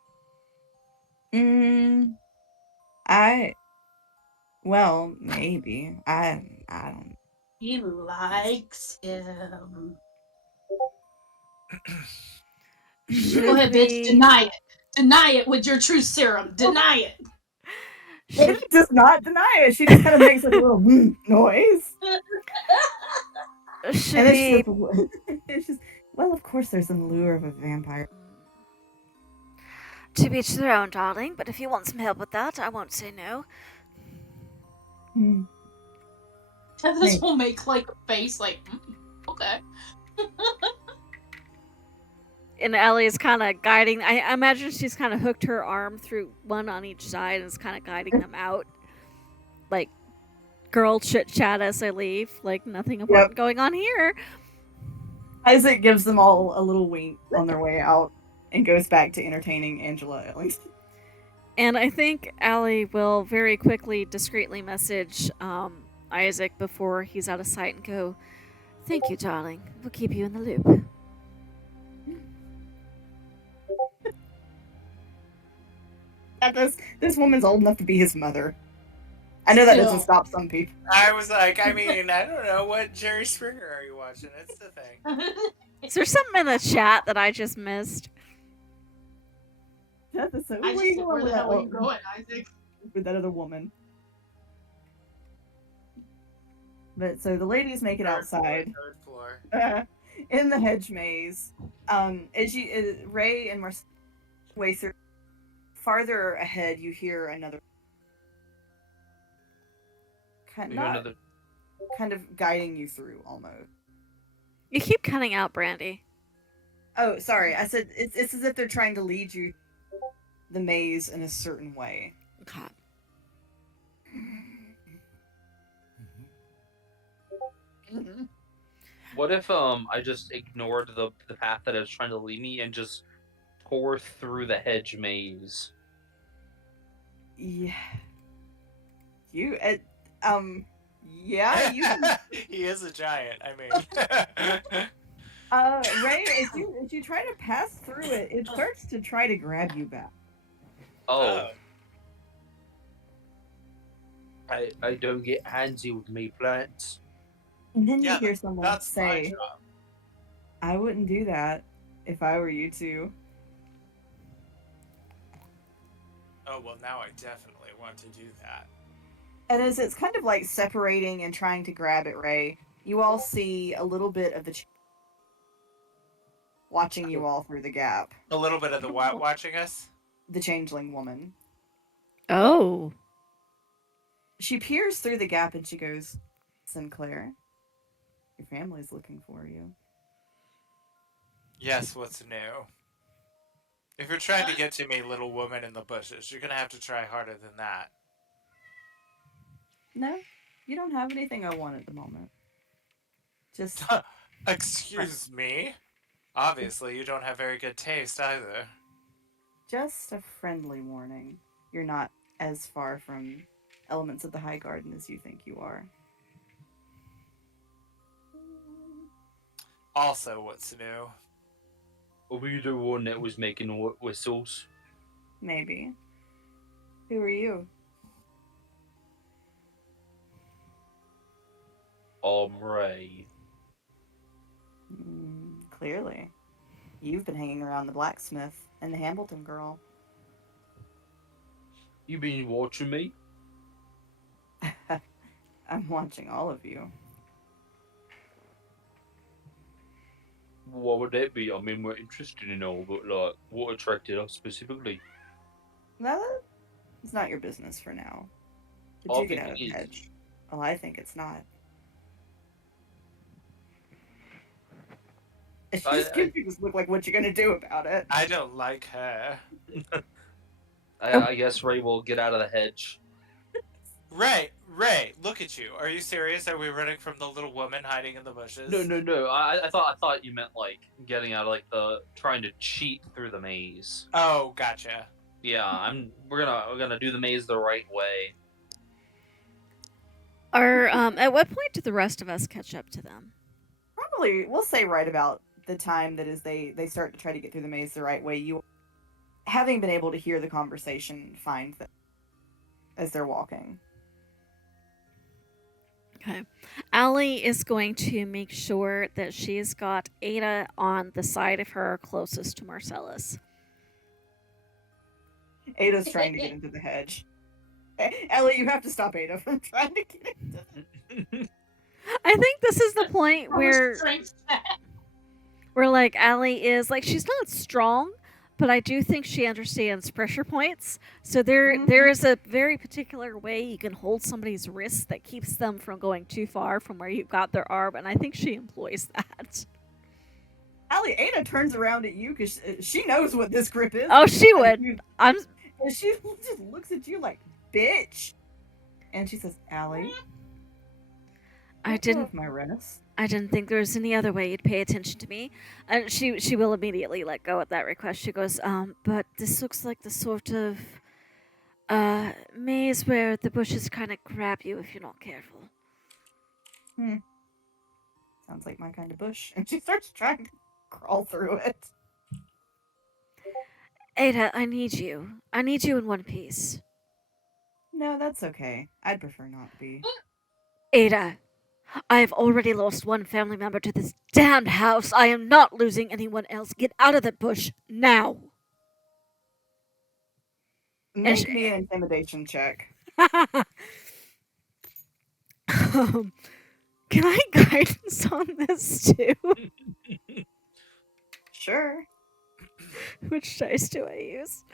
Well, maybe. I don't... He likes him. Go ahead, bitch. Deny it. Deny it with your truth serum. Deny it. She does not deny it. She just kind of makes a little noise. It's just, well, of course there's an allure of a vampire. To each their own, darling, but if you want some help with that, I won't say no. Tethys will make a face okay. And Alli is kind of guiding. I imagine she's kind of hooked her arm through one on each side and is kind of guiding them out. Like, girl chit chat as they leave. Like, nothing important going on here. Isaac gives them all a little wink on their way out and goes back to entertaining Angela, at least. And I think Alli will very quickly, discreetly message Isaac before he's out of sight and go, "Thank you, darling. We'll keep you in the loop." This woman's old enough to be his mother. I know that doesn't stop some people. I was like, I mean, I don't know. What Jerry Springer are you watching? It's the thing. Is there something in the chat that I just missed? So where the hell are you going, Isaac? With that other woman. But so the ladies make it outside. Third floor. In the hedge maze. As Ray and Marcel way through, farther ahead, you hear another kind of guiding you through almost. You keep cutting out, Brandy. Oh, sorry. I said it's as if they're trying to lead you the maze in a certain way. Okay. What if I just ignored the path that it was trying to lead me and just tore through the hedge maze? Yeah. Yeah, you can. He is a giant. I mean. Ray, if you try to pass through it, it starts to try to grab you back. Oh. I don't get handsy with me plants. And then you hear someone say, my job. I wouldn't do that if I were you two. Oh, well, now I definitely want to do that. And as it's kind of like separating and trying to grab it, Ray, you all see a little bit of the watching you all through the gap. A little bit of the what watching us? The changeling woman. Oh. She peers through the gap and she goes, Sinclair, your family's looking for you. Yes, what's new? If you're trying to get to me, little woman in the bushes, you're gonna have to try harder than that. No, you don't have anything I want at the moment. Just... Excuse me? Obviously, you don't have very good taste either. Just a friendly warning. You're not as far from elements of the High Garden as you think you are. Also, what's new? Were you the one that was making whistles? Maybe. Who are you? Ray. Clearly. You've been hanging around the blacksmith and the Hambleton girl. You been watching me? I'm watching all of you. What would that be? I mean, we're interested in all, but like, what attracted us specifically? No, it's not your business for now. But you get out of the hedge. Well, I think it's not. Just give you this look like what you're gonna do about it. I don't like her. I guess Ray will get out of the hedge. Ray, look at you. Are you serious? Are we running from the little woman hiding in the bushes? No. I thought you meant like getting out of like trying to cheat through the maze. Oh, gotcha. Yeah, we're gonna do the maze the right way. At what point do the rest of us catch up to them? Probably, we'll say right about the time that is they start to try to get through the maze the right way. You, having been able to hear the conversation, find them as they're walking. Okay. Alli is going to make sure that she's got Ada on the side of her closest to Marcellus. Ada's trying to get into the hedge. Alli, you have to stop Ada from trying to get into I think this is the point where like Alli is like, she's not strong, but I do think she understands pressure points. So there is a very particular way you can hold somebody's wrist that keeps them from going too far from where you've got their arm, and I think she employs that. Alli, Ada turns around at you because she knows what this grip is. Oh, she would. She just looks at you like, bitch. And she says, Alli, I didn't my wrist. I didn't think there was any other way you'd pay attention to me. And she will immediately let go at that request. She goes, but this looks like the sort of maze where the bushes kind of grab you if you're not careful. Sounds like my kind of bush. And she starts trying to crawl through it. Ada, I need you. I need you in one piece. No, that's okay. I'd prefer not to be. Ada, I have already lost one family member to this damned house. I am not losing anyone else. Get out of the bush now. Make me an intimidation check. Can I guidance on this too? Sure. Which dice do I use?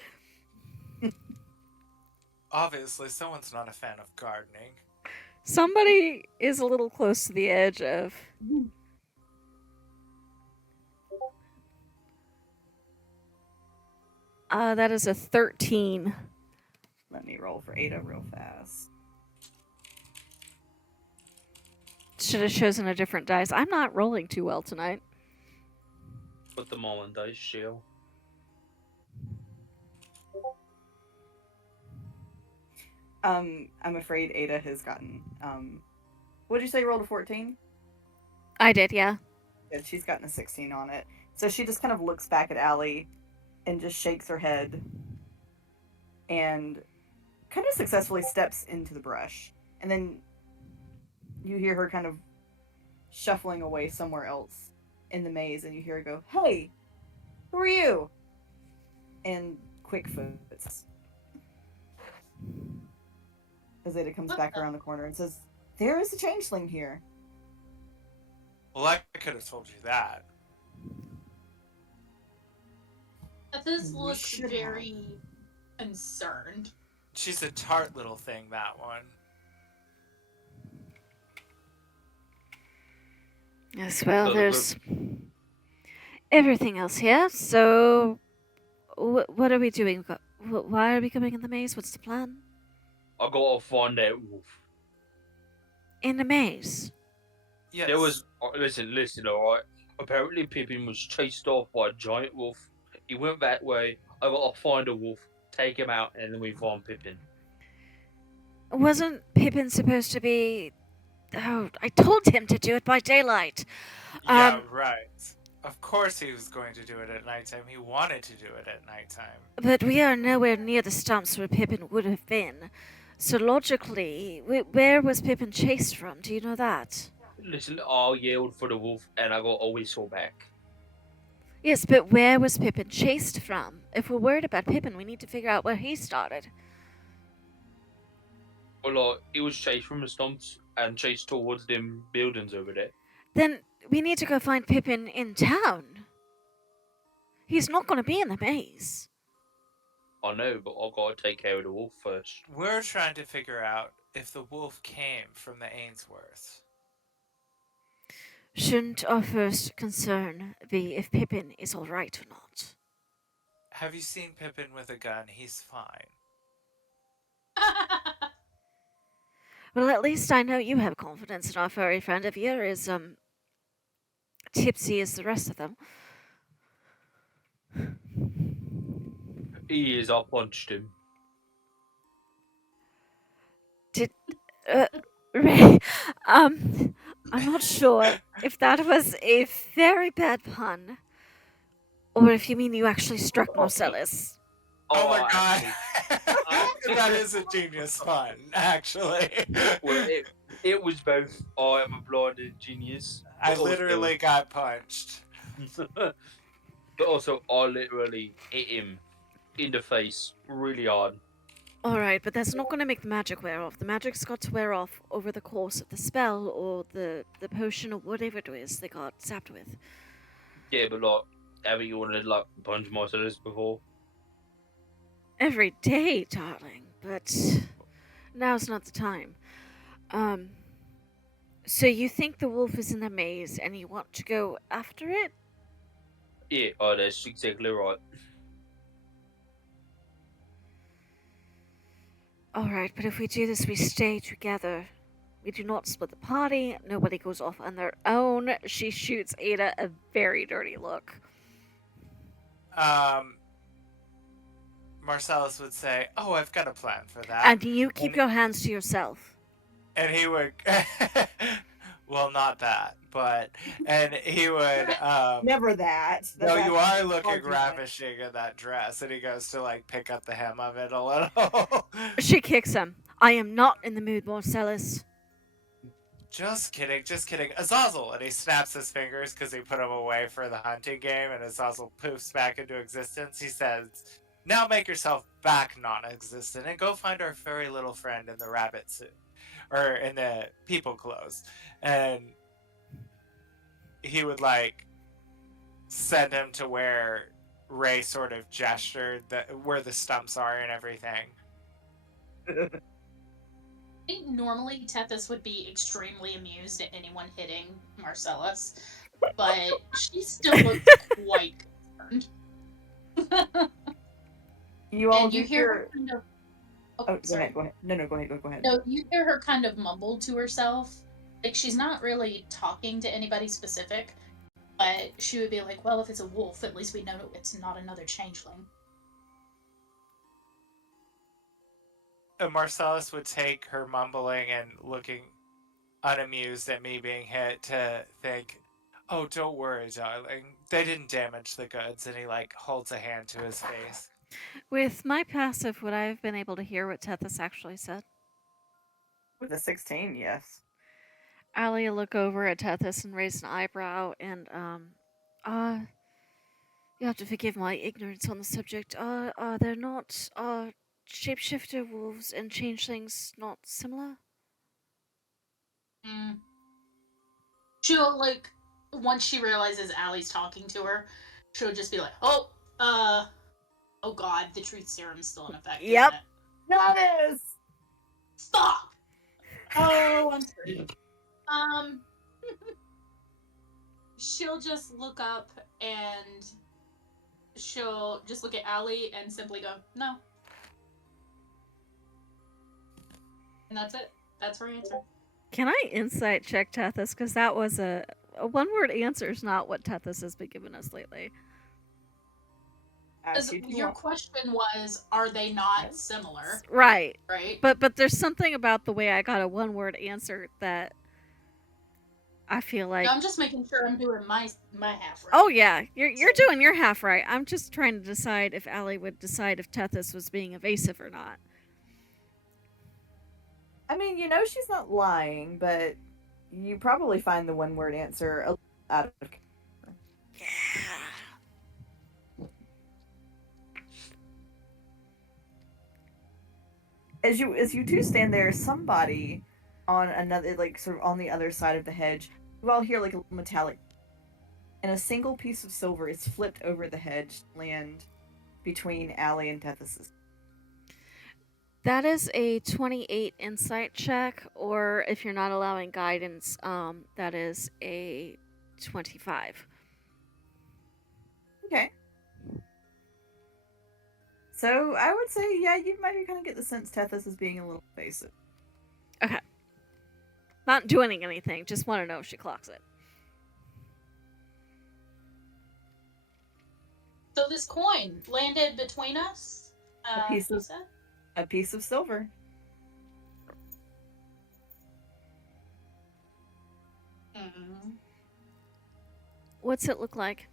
Obviously, someone's not a fan of gardening. Somebody is a little close to the edge of. That is a 13. Let me roll for Ada real fast. Should have chosen a different dice. I'm not rolling too well tonight. Put them all on dice shield. I'm afraid Ada has gotten. What did you say? You rolled a 14? I did, yeah. Yeah, she's gotten a 16 on it. So she just kind of looks back at Alli and just shakes her head and kind of successfully steps into the brush. And then you hear her kind of shuffling away somewhere else in the maze, and you hear her go, "Hey, who are you?" And quick foots. As Ada comes back around the corner and says, "There is a changeling here." Well, I could have told you that. This You looks should very concerned. She's a tart little thing, that one. Yes, well, there's everything else here. So, what are we doing? Why are we coming in the maze? What's the plan? I gotta find that wolf. In the maze? Yes. There was listen, alright. Apparently Pippin was chased off by a giant wolf. He went that way. I gotta find a wolf, take him out, and then we find Pippin. Wasn't Pippin supposed to be... Oh, I told him to do it by daylight. Yeah, right. Of course he was going to do it at nighttime. He wanted to do it at nighttime. But we are nowhere near the stumps where Pippin would have been. So logically, where was Pippin chased from? Do you know that? Listen, I yelled for the wolf, and I got a whistle back. Yes, but where was Pippin chased from? If we're worried about Pippin, we need to figure out where he started. Well, he was chased from the stumps and chased towards them buildings over there. Then we need to go find Pippin in town. He's not going to be in the maze. I know, but I gotta take care of the wolf first. We're trying to figure out if the wolf came from the Ainsworths. Shouldn't our first concern be if Pippin is alright or not? Have you seen Pippin with a gun? He's fine. Well, at least I know you have confidence in our furry friend if you're as, tipsy as the rest of them. He is, I punched him. Ray, I'm not sure if that was a very bad pun, or if you mean you actually struck Marcellus. Oh my god! That is a genius pun, actually. Well, it was both. I am a blinded genius. I literally got punched. But also, I literally hit him in the face really hard. Alright, but that's not going to make the magic wear off. The magic's got to wear off over the course of the spell or the potion or whatever it is they got zapped with. Yeah, but like, haven't you wanted like punch Marcellus before? Every day, darling, but now's not the time. So you think the wolf is in the maze and you want to go after it? Yeah, that's exactly right. Alright, but if we do this, we stay together. We do not split the party. Nobody goes off on their own. She shoots Ada a very dirty look. Marcellus would say, "Oh, I've got a plan for that." And you keep your hands to yourself. And he would Well, not that, but and he would Never that. No, That's you are looking far too much. ravishing in that dress, and he goes to like pick up the hem of it a little. She kicks him. I am not in the mood, Marcellus. Just kidding, just kidding. Azazel! And he snaps his fingers because he put him away for the hunting game, and Azazel poofs back into existence. He says, now make yourself back non-existent and go find our furry little friend in the rabbit suit. Or in the people clothes. And he would like send him to where Ray sort of gestured where the stumps are and everything. I think normally Tethys would be extremely amused at anyone hitting Marcellus, but she still looks quite concerned. You all and you hear her kind of. Oh, go ahead. No, go ahead. No, you hear her kind of mumble to herself. Like, she's not really talking to anybody specific, but she would be like, well, if it's a wolf, at least we know it's not another changeling. And Marcellus would take her mumbling and looking unamused at me being hit to think, oh, don't worry, darling. They didn't damage the goods. And he, like, holds a hand to his face. With my passive, would I have been able to hear what Tethys actually said? With a 16, yes. Alli look over at Tethys and raise an eyebrow and, you have to forgive my ignorance on the subject. Are there not, shapeshifter wolves and changelings not similar? She'll, like, once she realizes Alli's talking to her, she'll just be like, oh god, the truth serum's still in effect. Yep. Notice! Stop! Oh, I'm sorry. She'll just look up and she'll just look at Alli and simply go, no. And that's it. That's her answer. Can I insight check Tethys? Because that was a one-word answer is not what Tethys has been giving us lately. Your question was, are they not similar? Right. Right. But there's something about the way I got a one-word answer that I feel like. No, I'm just making sure I'm doing my half right. Oh yeah, you're doing your half right. I'm just trying to decide if Alli would decide if Tethys was being evasive or not. I mean, you know she's not lying, but you probably find the one-word answer out of. Yeah. As you two stand there, somebody on another, like, sort of on the other side of the hedge, you all hear like a metallic, and a single piece of silver is flipped over the hedge to land between Alli and Tethys'. That is a 28 insight check, or if you're not allowing guidance, that is a 25. Okay. So I would say, yeah, you might kind of get the sense Tethys is being a little evasive. Okay. Not doing anything, just want to know if she clocks it. So this coin landed between us? A piece of silver. What's it look like?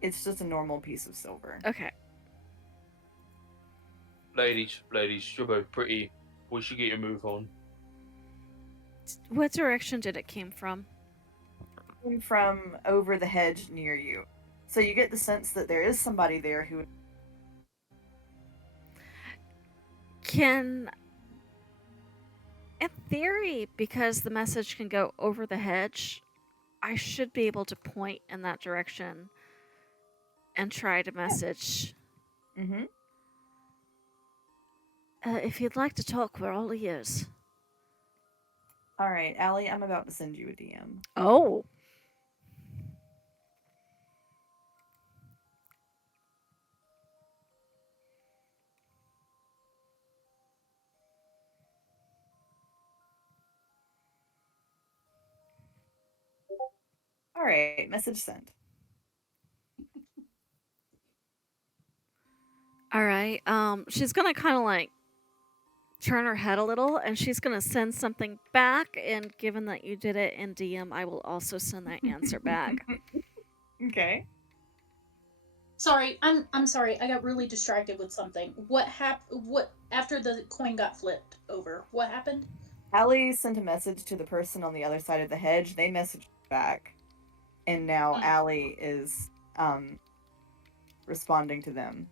It's just a normal piece of silver. Okay. Ladies, you're both pretty. We should get your move on. What direction did it came from? From over the hedge near you. So you get the sense that there is somebody there who... Can... In theory, because the message can go over the hedge, I should be able to point in that direction and try to message. Mm-hmm. If you'd like to talk, we're all ears. Alright, Alli, I'm about to send you a DM. Oh. Alright, message sent. Alright, she's gonna kind of like turn her head a little, and she's going to send something back. And given that you did it in DM, I will also send that answer back. Okay. Sorry, I'm sorry. I got really distracted with something. What happened? What after the coin got flipped over? What happened? Alli sent a message to the person on the other side of the hedge. They messaged back, and now Alli is responding to them.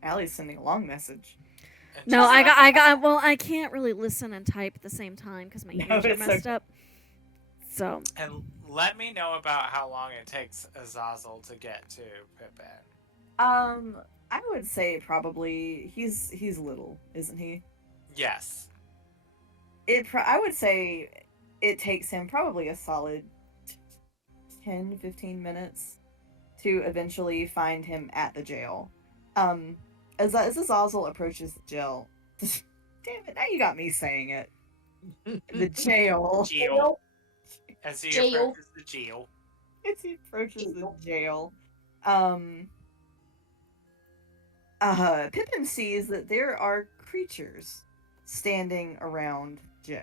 Allie's sending a long message. No, I got. Well, I can't really listen and type at the same time because my ears are messed up. So. And let me know about how long it takes Azazel to get to Pippin. I would say probably he's little, isn't he? Yes. I would say it takes him probably a solid 10-15 minutes to eventually find him at the jail. As Azazel approaches the jail, damn it! Now you got me saying it. The jail. Jail. As he approaches the jail. As he approaches the jail, Pippin sees that there are creatures standing around the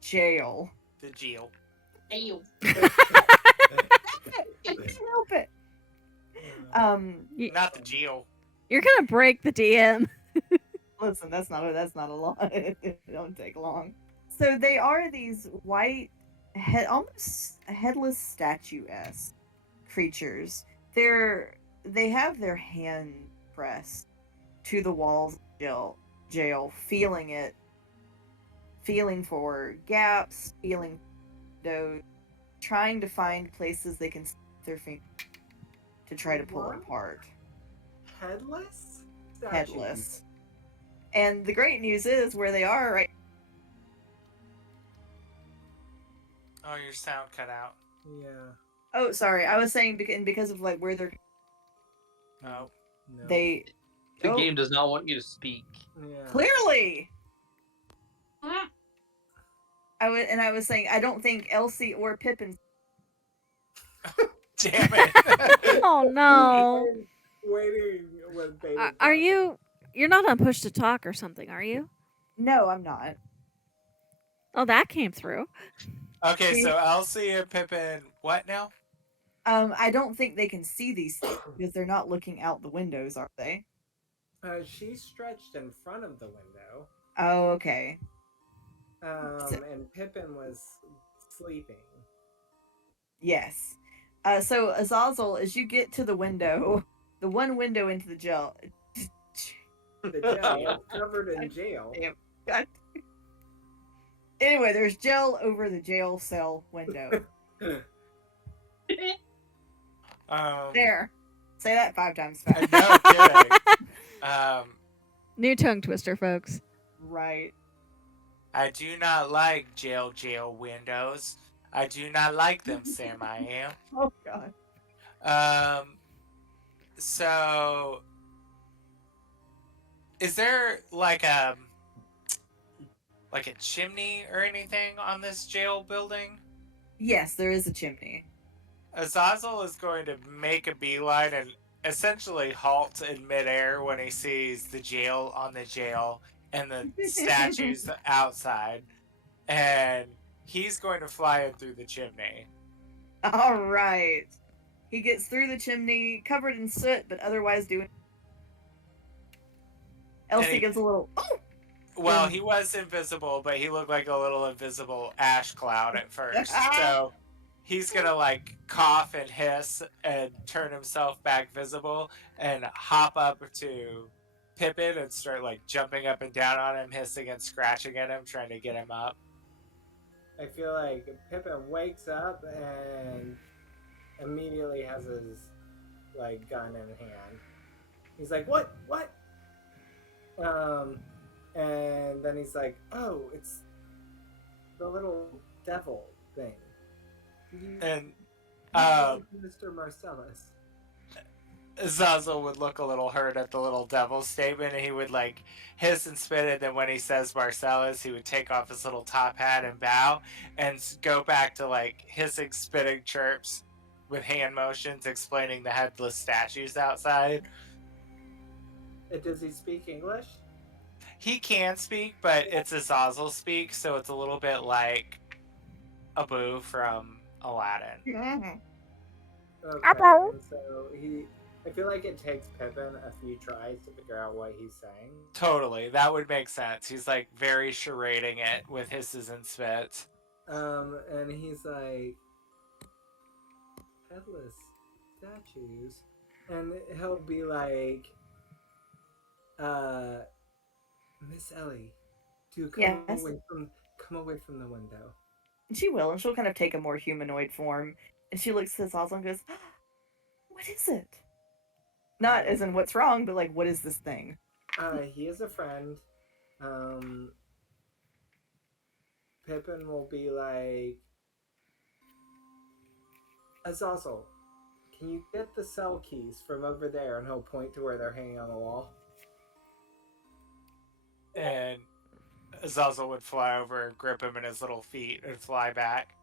jail. The jail. Jail. I can't help it. Not the jail. You're gonna break the DM. Listen, that's not a lot. It don't take long. So they are these white, almost headless statue-esque creatures. They have their hand pressed to the walls of jail, feeling for gaps, feeling windows, trying to find places they can stick their fingers to try to pull it apart. Headless? Headless. And the great news is where they are right. Oh, your sound cut out. Yeah. Oh, sorry. I was saying because of like where they're. No. They. The game does not want you to speak. Yeah. Clearly. I was saying I don't think Elsie or Pippin. Damn it! Oh no! Waiting with baby. Are you? You're not on push to talk or something, are you? No, I'm not. Oh, that came through. Okay, so Elsie and Pippin, what now? I don't think they can see these things because they're not looking out the windows, are they? She's stretched in front of the window. Oh, okay. And Pippin was sleeping. Yes. So Azazel, as you get to the window, the one window into the jail. The jail, covered in jail. God. Anyway, there's gel over the jail cell window. There. Say that 5 times fast. No kidding. New tongue twister, folks. Right. I do not like jail windows. I do not like them, Sam. I am. Oh God. So is there like a chimney or anything on this jail building? Yes, there is a chimney. Azazel is going to make a beeline and essentially halt in midair when he sees the jail on the jail and the statues outside, and he's going to fly in through the chimney. All right. He gets through the chimney, covered in soot, but otherwise doing. Elsie gets a little. Oh! Well, he was invisible, but he looked like a little invisible ash cloud at first. So he's gonna like cough and hiss and turn himself back visible and hop up to Pippin and start like jumping up and down on him, hissing and scratching at him, trying to get him up. I feel like Pippin wakes up and immediately has his like gun in hand. He's like, "What? What?" And then he's like, "Oh, it's the little devil thing." And Mr. Marcellus. Zazzle would look a little hurt at the little devil statement, and he would like hiss and spit. And then when he says Marcellus, he would take off his little top hat and bow, and go back to like hissing, spitting chirps with hand motions, explaining the headless statues outside. Does he speak English? He can speak, but it's a Zazzle speak, so it's a little bit like Abu from Aladdin. Mhm. Okay. Apple. And so I feel like it takes Pippin a few tries to figure out what he's saying. Totally, that would make sense. He's like very charading it with hisses and spits. And he's like, headless statues, and he'll be like, Miss Ellie, do come Yes. away from the window. She will, and she'll kind of take a more humanoid form. And she looks at Zazzle and goes, "What is it?" Not as in what's wrong, but like, what is this thing? He is a friend. Pippin will be like, Azazel, can you get the cell keys from over there? And he'll point to where they're hanging on the wall. And Azazel would fly over and grip him in his little feet and fly back.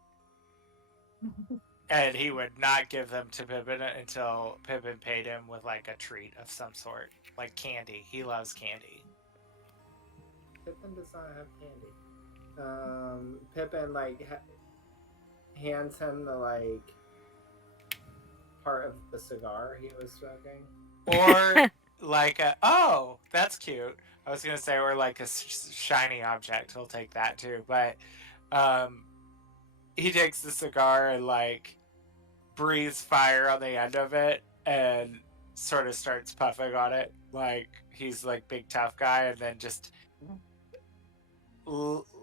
And he would not give them to Pippin until Pippin paid him with like a treat of some sort, like candy. He loves candy. Pippin does not have candy. Pippin like hands him the like part of the cigar he was smoking, or like oh, that's cute. I was gonna say, or like a shiny object. He'll take that too, but he takes the cigar and like breathes fire on the end of it and sort of starts puffing on it like he's like big tough guy, and then just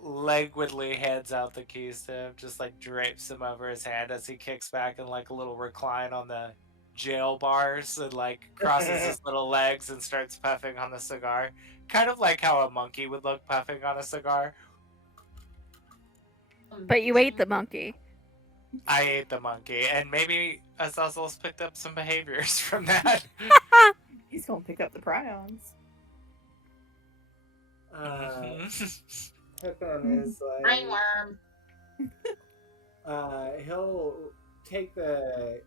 languidly hands out the keys to him, just like drapes them over his hand as he kicks back in like a little recline on the jail bars and like crosses his little legs and starts puffing on the cigar, kind of like how a monkey would look puffing on a cigar. But you ate the monkey. I ate the monkey, and maybe Azazel's picked up some behaviors from that. He's gonna pick up the prions. Pippin is like, Brainworm. He'll take the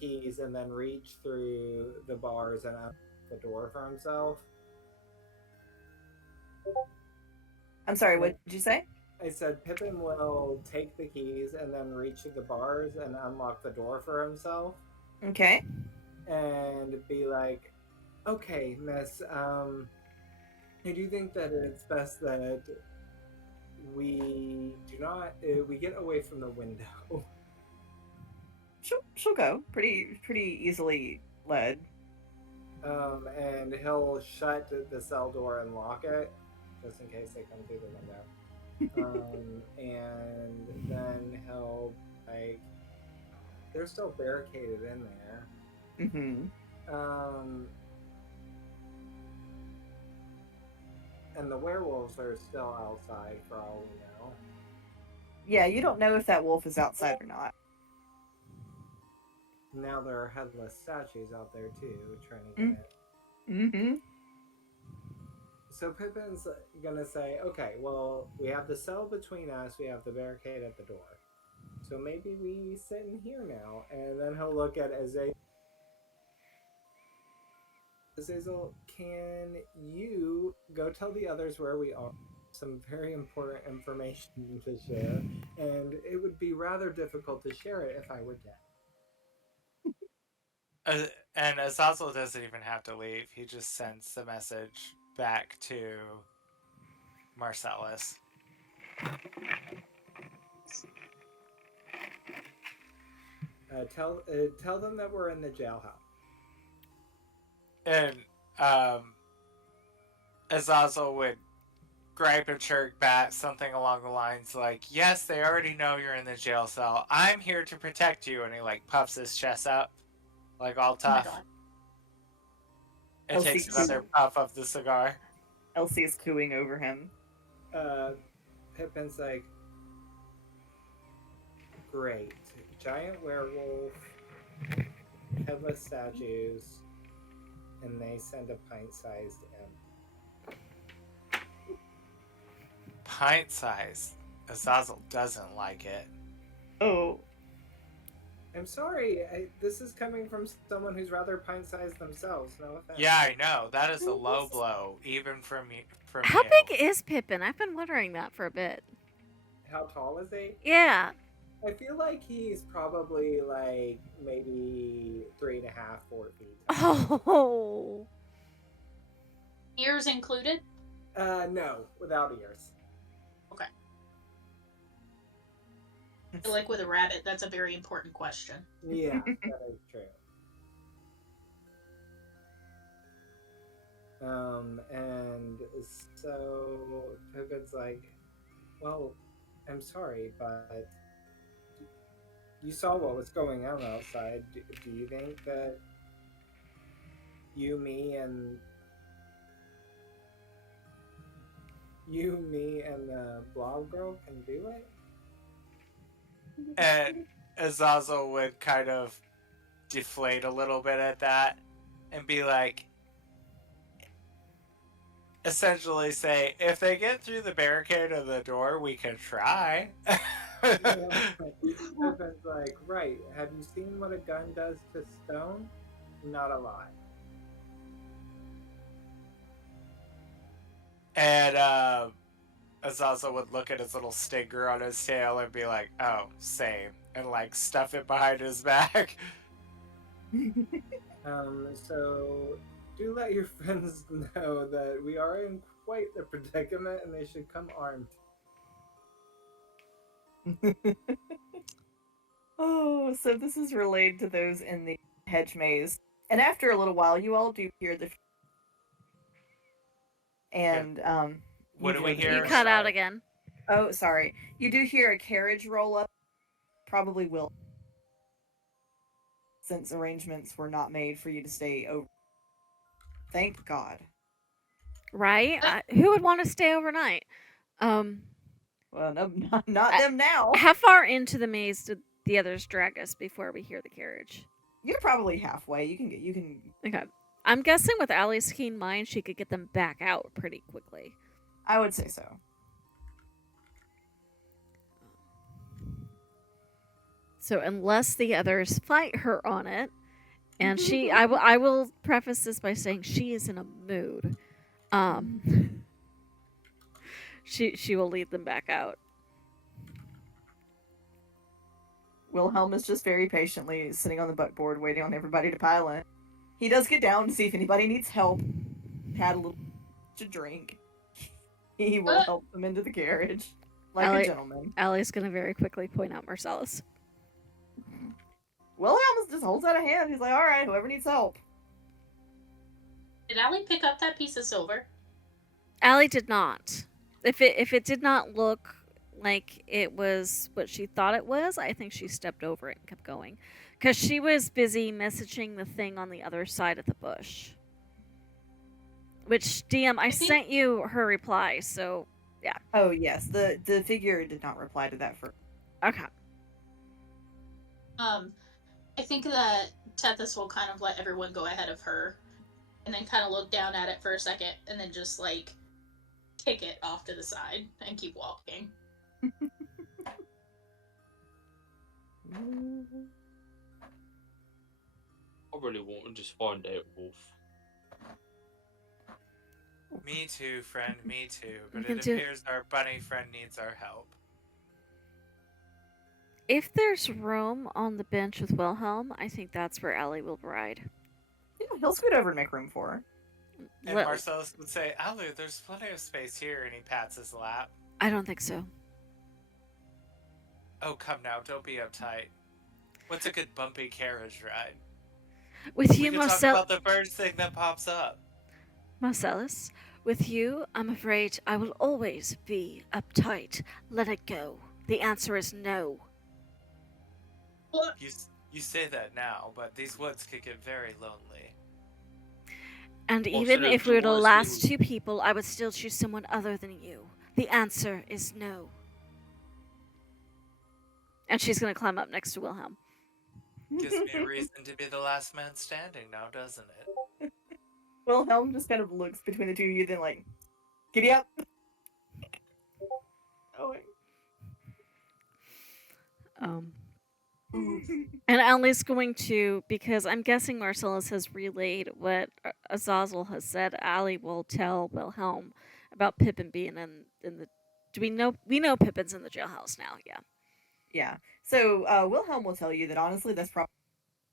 keys and then reach through the bars and out the door for himself. I'm sorry, what did you say? I said Pippin will take the keys and then reach through the bars and unlock the door for himself. Okay. And be like, okay, miss, I do think that it's best that we do not, we get away from the window. She'll go pretty easily led. And he'll shut the cell door and lock it, just in case they come through the window. And then he'll like, they're still barricaded in there. Mm-hmm. And the werewolves are still outside for all we know. Yeah, you don't know if that wolf is outside or not. Now there are headless statues out there too, trying to get in. Mm-hmm. So Pippin's gonna say, okay, well, we have the cell between us, we have the barricade at the door. So maybe we sit in here now. And then he'll look at Azazel. Azazel, can you go tell the others where we are? Some very important information to share. And it would be rather difficult to share it if I were dead. And Azazel doesn't even have to leave. He just sends the message back to Marcellus. Tell them that we're in the jailhouse. And Azazel would gripe and chirp back something along the lines like, yes, they already know you're in the jail cell. I'm here to protect you. And he like puffs his chest up like all tough. Oh and takes another puff of the cigar. Elsie is cooing over him. Pippin's like, great. Giant werewolf, headless statues, and they send a pint-sized imp. Pint-sized. Azazel doesn't like it. Oh. I'm sorry, this is coming from someone who's rather pint-sized themselves. No offense. Yeah, I know. That is a low blow, even from you. How big is Pippin? I've been wondering that for a bit. How tall is he? Yeah. I feel like he's probably like maybe 3.5, 4 feet. Oh. Ears included? No, without ears. Okay. I feel like with a rabbit, that's a very important question. Yeah, that is true. And so Pippin's like, well, I'm sorry, but you saw what was going on outside. Do you think that you, me, and the blob girl can do it? And Azazel would kind of deflate a little bit at that and be like, essentially say, if they get through the barricade of the door, we can try. Pippin's like, right, have you seen what a gun does to stone? Not a lot. And Azazel would look at his little stinger on his tail and be like, oh, same. And like stuff it behind his back. So do let your friends know that we are in quite the predicament and they should come armed. Oh, so this is relayed to those in the hedge maze. And after a little while, you all do hear the... And, What do we hear? You cut out again. Oh, sorry. You do hear a carriage roll up. Probably will. Since arrangements were not made for you to stay over. Thank God. Right? Who would want to stay overnight? Well, no, not them now. How far into the maze did the others drag us before we hear the carriage? You're probably halfway. You can. Okay. I'm guessing with Alli's keen mind, she could get them back out pretty quickly. I would say so. So unless the others fight her on it, and I will preface this by saying she is in a mood. She will lead them back out. Wilhelm is just very patiently sitting on the buckboard, waiting on everybody to pile in. He does get down to see if anybody needs help. Had a little to drink. He will help them into the carriage, like a gentleman. Alli's gonna very quickly point out Marcellus. Wilhelm just holds out a hand. He's like, all right, whoever needs help. Did Alli pick up that piece of silver? Alli did not. If it did not look like it was what she thought it was, I think she stepped over it and kept going. Because she was busy messaging the thing on the other side of the bush. Which, DM, I sent you her reply, so, yeah. Oh, yes. The figure did not reply to that first. Okay. I think that Tethys will kind of let everyone go ahead of her, and then kind of look down at it for a second, and then just, like, kick it off to the side and keep walking. I really want to just find out, Wolf. Me too, friend, me too. But it appears our bunny friend needs our help. If there's room on the bench with Wilhelm, I think that's where Alli will ride. Yeah, he'll scoot over and make room for her. And Marcellus would say, Alli, there's plenty of space here, and he pats his lap. I don't think so. Oh, come now, don't be uptight. What's a good bumpy carriage ride? With you, we can talk about the first thing that pops up. Marcellus, with you, I'm afraid I will always be uptight. Let it go. The answer is no. You say that now, but these woods could get very lonely. And even if we were the last two people, I would still choose someone other than you. The answer is no. And she's going to climb up next to Wilhelm. Gives me a reason to be the last man standing now, doesn't it? Wilhelm just kind of looks between the two of you, then like, giddy up. Oh. And Alli's going to, because I'm guessing Marcellus has relayed what Azazel has said. Alli will tell Wilhelm about Pippin being in the. Do we know Pippin's in the jailhouse now? Yeah. Yeah. So Wilhelm will tell you that honestly, that's probably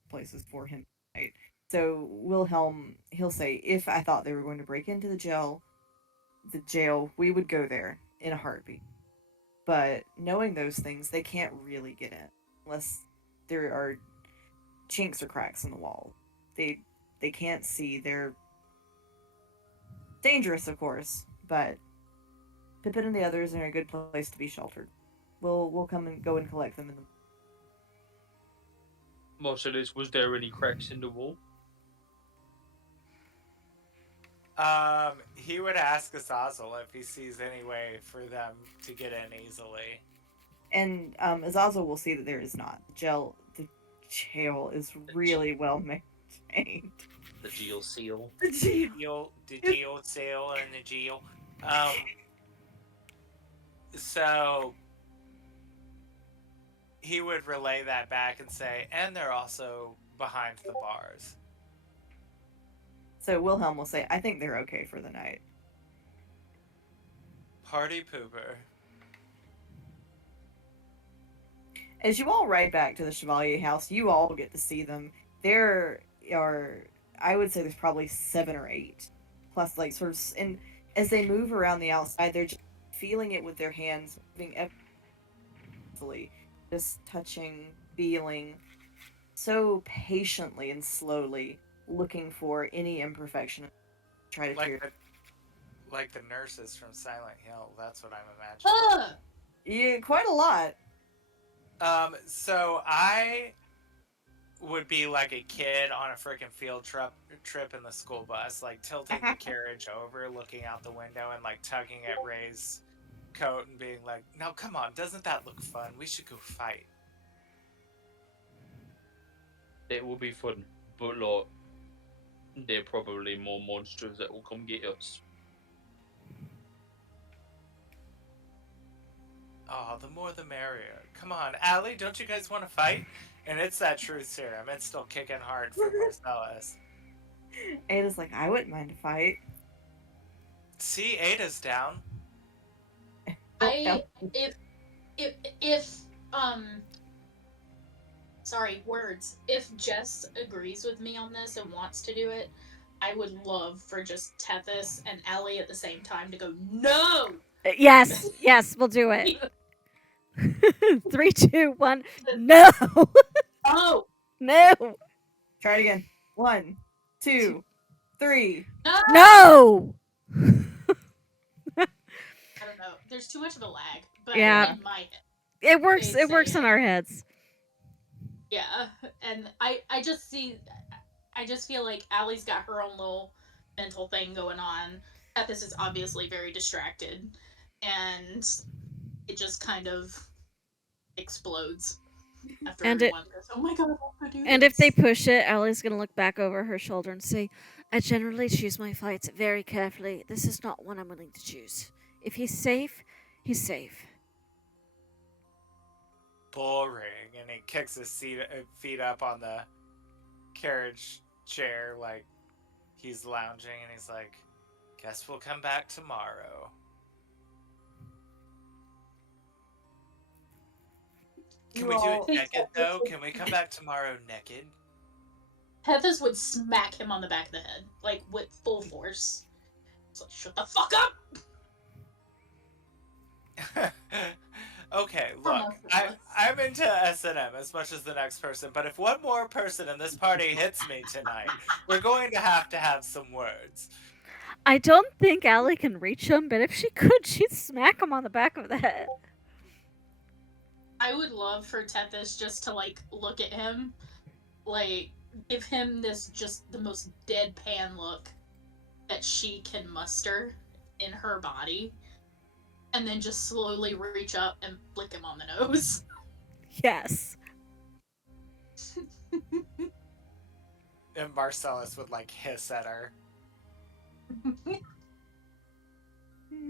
places for him. Right. So Wilhelm, he'll say, if I thought they were going to break into the jail, we would go there in a heartbeat. But knowing those things, they can't really get in unless there are chinks or cracks in the wall. They can't see. They're dangerous, of course, but Pippin and the others are in a good place to be sheltered. We'll come and go and collect them in the. Marcellus, was there any cracks in the wall? He would ask Azazel if he sees any way for them to get in easily. And Azazel will see that there is not. The jail is really well maintained. The jail seal. The jail seal and the jail. So he would relay that back and say, and they're also behind the bars. So Wilhelm will say, I think they're okay for the night. Party pooper. As you all ride back to the Chevalier house, you all get to see them. There are, I would say there's probably 7 or 8. Plus, like, sort of, and as they move around the outside, they're just feeling it with their hands, moving effortlessly, just touching, feeling, so patiently and slowly, looking for any imperfection. Try to like the nurses from Silent Hill. That's what I'm imagining. Yeah, quite a lot. So I would be like a kid on a freaking field trip in the school bus, like tilting the carriage over, looking out the window, and like tugging at Ray's coat and being like, "No, come on, doesn't that look fun? We should go fight." It will be fun, but like, there are probably more monsters that will come get us. Oh, the more the merrier. Come on, Alli, don't you guys want to fight? And it's that truth serum. It's still kicking hard for Marcellus. Ada's like, I wouldn't mind a fight. See, Ada's down. If Jess agrees with me on this and wants to do it, I would love for just Tethys and Alli at the same time to go, no! Yes, we'll do it. 3, 2, 1, no! Oh! No! Try it again. 1, 2, 3. No! I don't know. There's too much of a lag. But yeah. In my head, it works in our heads. Yeah. And I just feel like Alli's got her own little mental thing going on. Tethys is obviously very distracted. And it just kind of explodes after everyone goes, oh my god, I want to do this. And if they push it, Allie's going to look back over her shoulder and say, I generally choose my fights very carefully. This is not one I'm willing to choose. If he's safe, he's safe. Boring. And he kicks his feet up on the carriage chair like he's lounging, and he's like, guess we'll come back tomorrow. Can we do it naked, though? Can we come back tomorrow naked? Tethys would smack him on the back of the head, like, with full force. It's like, shut the fuck up! Okay, look, I'm into S&M as much as the next person, but if one more person in this party hits me tonight, we're going to have some words. I don't think Alli can reach him, but if she could, she'd smack him on the back of the head. I would love for Tethys just to, like, look at him, like, give him this just the most deadpan look that she can muster in her body, and then just slowly reach up and flick him on the nose. Yes. And Marcellus would, like, hiss at her.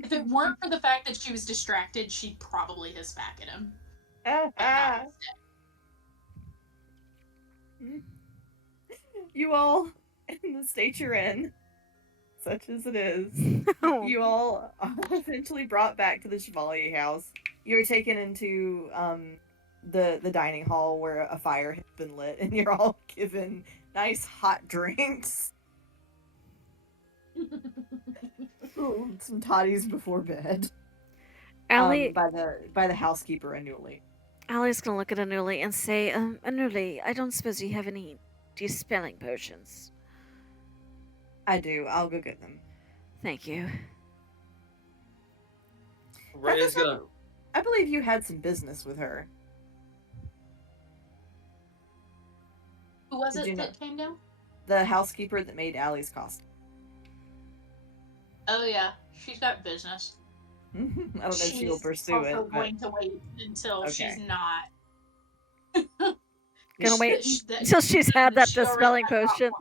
If it weren't for the fact that she was distracted, she'd probably hiss back at him. But not instead. You all, in the state you're in, such as it is, you all are eventually brought back to the Chevalier house. You're taken into the dining hall where a fire has been lit, and you're all given nice hot drinks. Some toddies before bed. Alli, by the housekeeper Anuli. Alli's gonna look at Anuli and say, Anuli, I don't suppose you have any dispelling potions. I do. I'll go get them. Thank you. Ray is gonna. I believe you had some business with her. Who was it that came down? The housekeeper that made Allie's costume. Oh yeah, she's got business. I don't know if she'll pursue it. She's going to wait until she's not. Gonna wait until she's had that dispelling potion.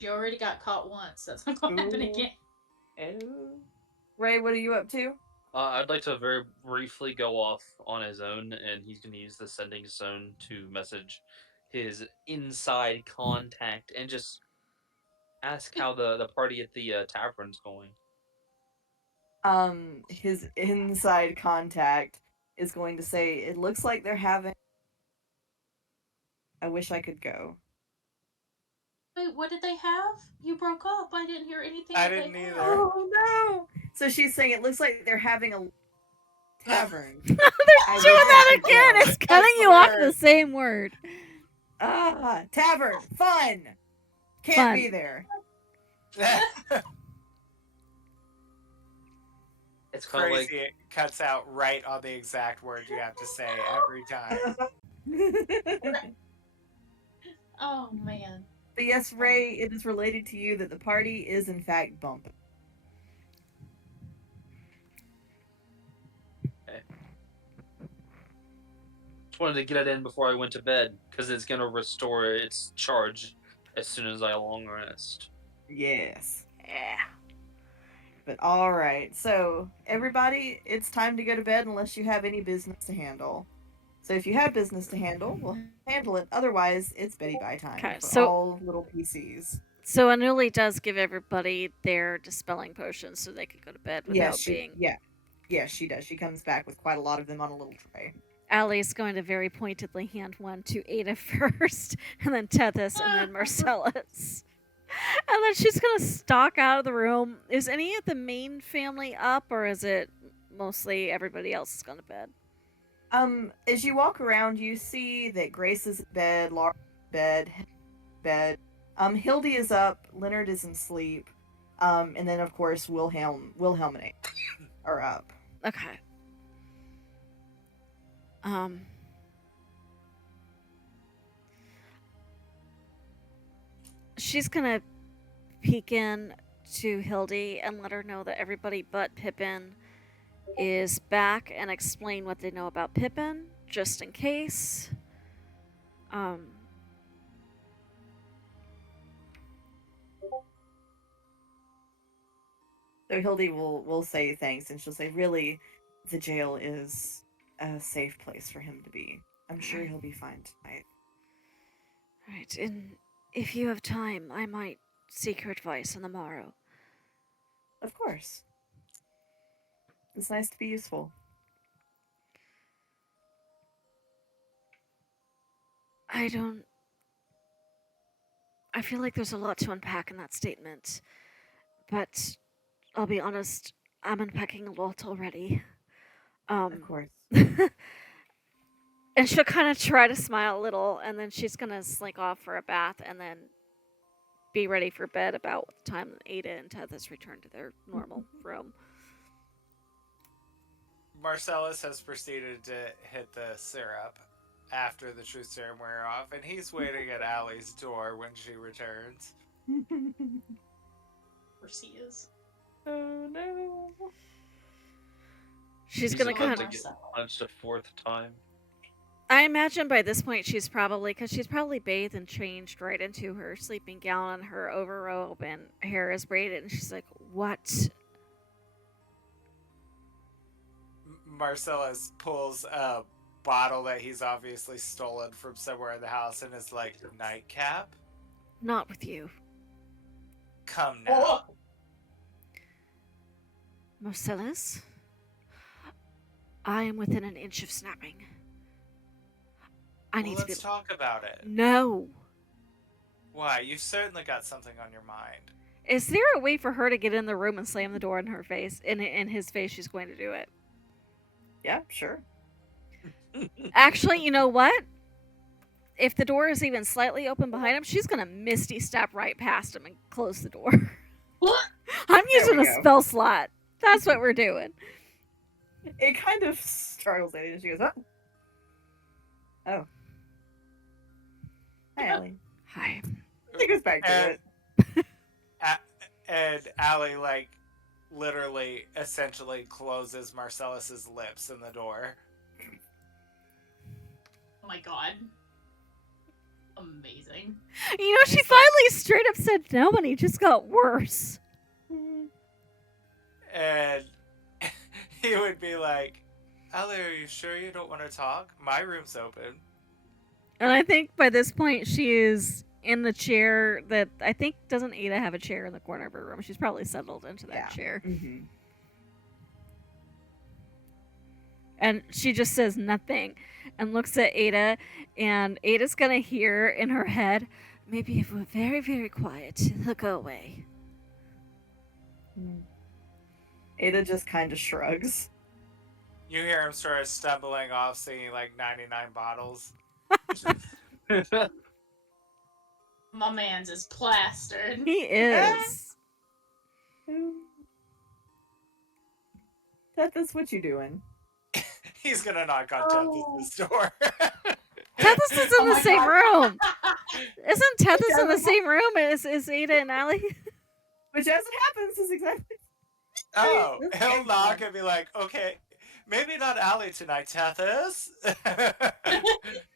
She already got caught once. That's not going to happen again. Ray, what are you up to? I'd like to very briefly go off on his own, and he's going to use the sending zone to message his inside contact and just ask how the party at the tavern's going. His inside contact is going to say, it looks like they're having... I wish I could go. Wait, what did they have? You broke up. I didn't hear anything. I didn't either. Oh, no! So she's saying it looks like they're having a tavern. They're doing that again! It's cutting you off the same word. Tavern! Fun! Can't be there. It's kind of crazy. like... It cuts out right on the exact word you have to say every time. Oh, man. But yes, Ray, it is related to you that the party is in fact bumping. Okay. Just wanted to get it in before I went to bed, because it's going to restore its charge as soon as I long rest. Yes. Yeah. But alright, so everybody, it's time to go to bed unless you have any business to handle. So if you have business to handle, we'll handle it. Otherwise, it's Betty Bye time for all little PCs. So Anuli does give everybody their dispelling potions so they can go to bed without being... Yeah, she does. She comes back with quite a lot of them on a little tray. Alli's going to very pointedly hand one to Ada first, and then Tethys, and then Marcellus. And then she's going to stalk out of the room. Is any of the main family up, or is it mostly everybody else has gone to bed? As you walk around, you see that Grace is in bed, Laura is in bed. Hildy is up, Leonard is in sleep, and then of course Wilhelm and Ada are up. Okay. She's gonna peek in to Hildy and let her know that everybody but Pippin is back and explain what they know about Pippin, just in case. So Hildy will say thanks, and she'll say, really, the jail is a safe place for him to be. I'm sure he'll be fine tonight. Right, and if you have time, I might seek your advice on the morrow. Of course. It's nice to be useful. I feel like there's a lot to unpack in that statement, but I'll be honest, I'm unpacking a lot already. Of course. And she'll kind of try to smile a little, and then she's going to slink off for a bath and then be ready for bed about the time that Ada and Tethys return to their normal room. Marcellus has proceeded to hit the syrup after the truth serum wear off, and he's waiting at Allie's door when she returns. Of course he is. Oh no. She's gonna kind of get punched a fourth time. I imagine by this point she's probably bathed and changed right into her sleeping gown and her overrobe and hair is braided, and she's like, "What?" Marcellus pulls a bottle that he's obviously stolen from somewhere in the house and is like, nightcap? Not with you. Come now. Marcellus, I am within an inch of snapping. Let's talk about it. No. Why? You've certainly got something on your mind. Is there a way for her to get in the room and slam the door in her face? In his face, she's going to do it. Yeah, sure. Actually, you know what? If the door is even slightly open behind him, she's gonna Misty step right past him and close the door. What? I'm using a go. spell slot. That's what we're doing. It kind of startles Eddie, and she goes, "Oh, oh, hi, Alli." Hi. She goes back to it. And Alli, like, literally, essentially closes Marcellus's lips in the door. Oh my god. Amazing. You know, she finally straight up said no, and he just got worse. And he would be like, Alli, are you sure you don't want to talk? My room's open. And I think by this point she is in the chair that I think doesn't Ada have a chair in the corner of her room? She's probably settled into that chair. Mm-hmm. And she just says nothing and looks at Ada, and Ada's gonna hear in her head, maybe if we're very, very quiet, he'll go away. Ada just kind of shrugs. You hear him sort of stumbling off, singing like 99 bottles. My man's is plastered. He is. That's what you doing? He's gonna knock on Tethys' door. Tethys is in the same room. Isn't Tethys in the same room as Ada and Alli? Which, as it happens, is exactly. Oh, he'll knock and be like, okay, maybe not Alli tonight, Tethys.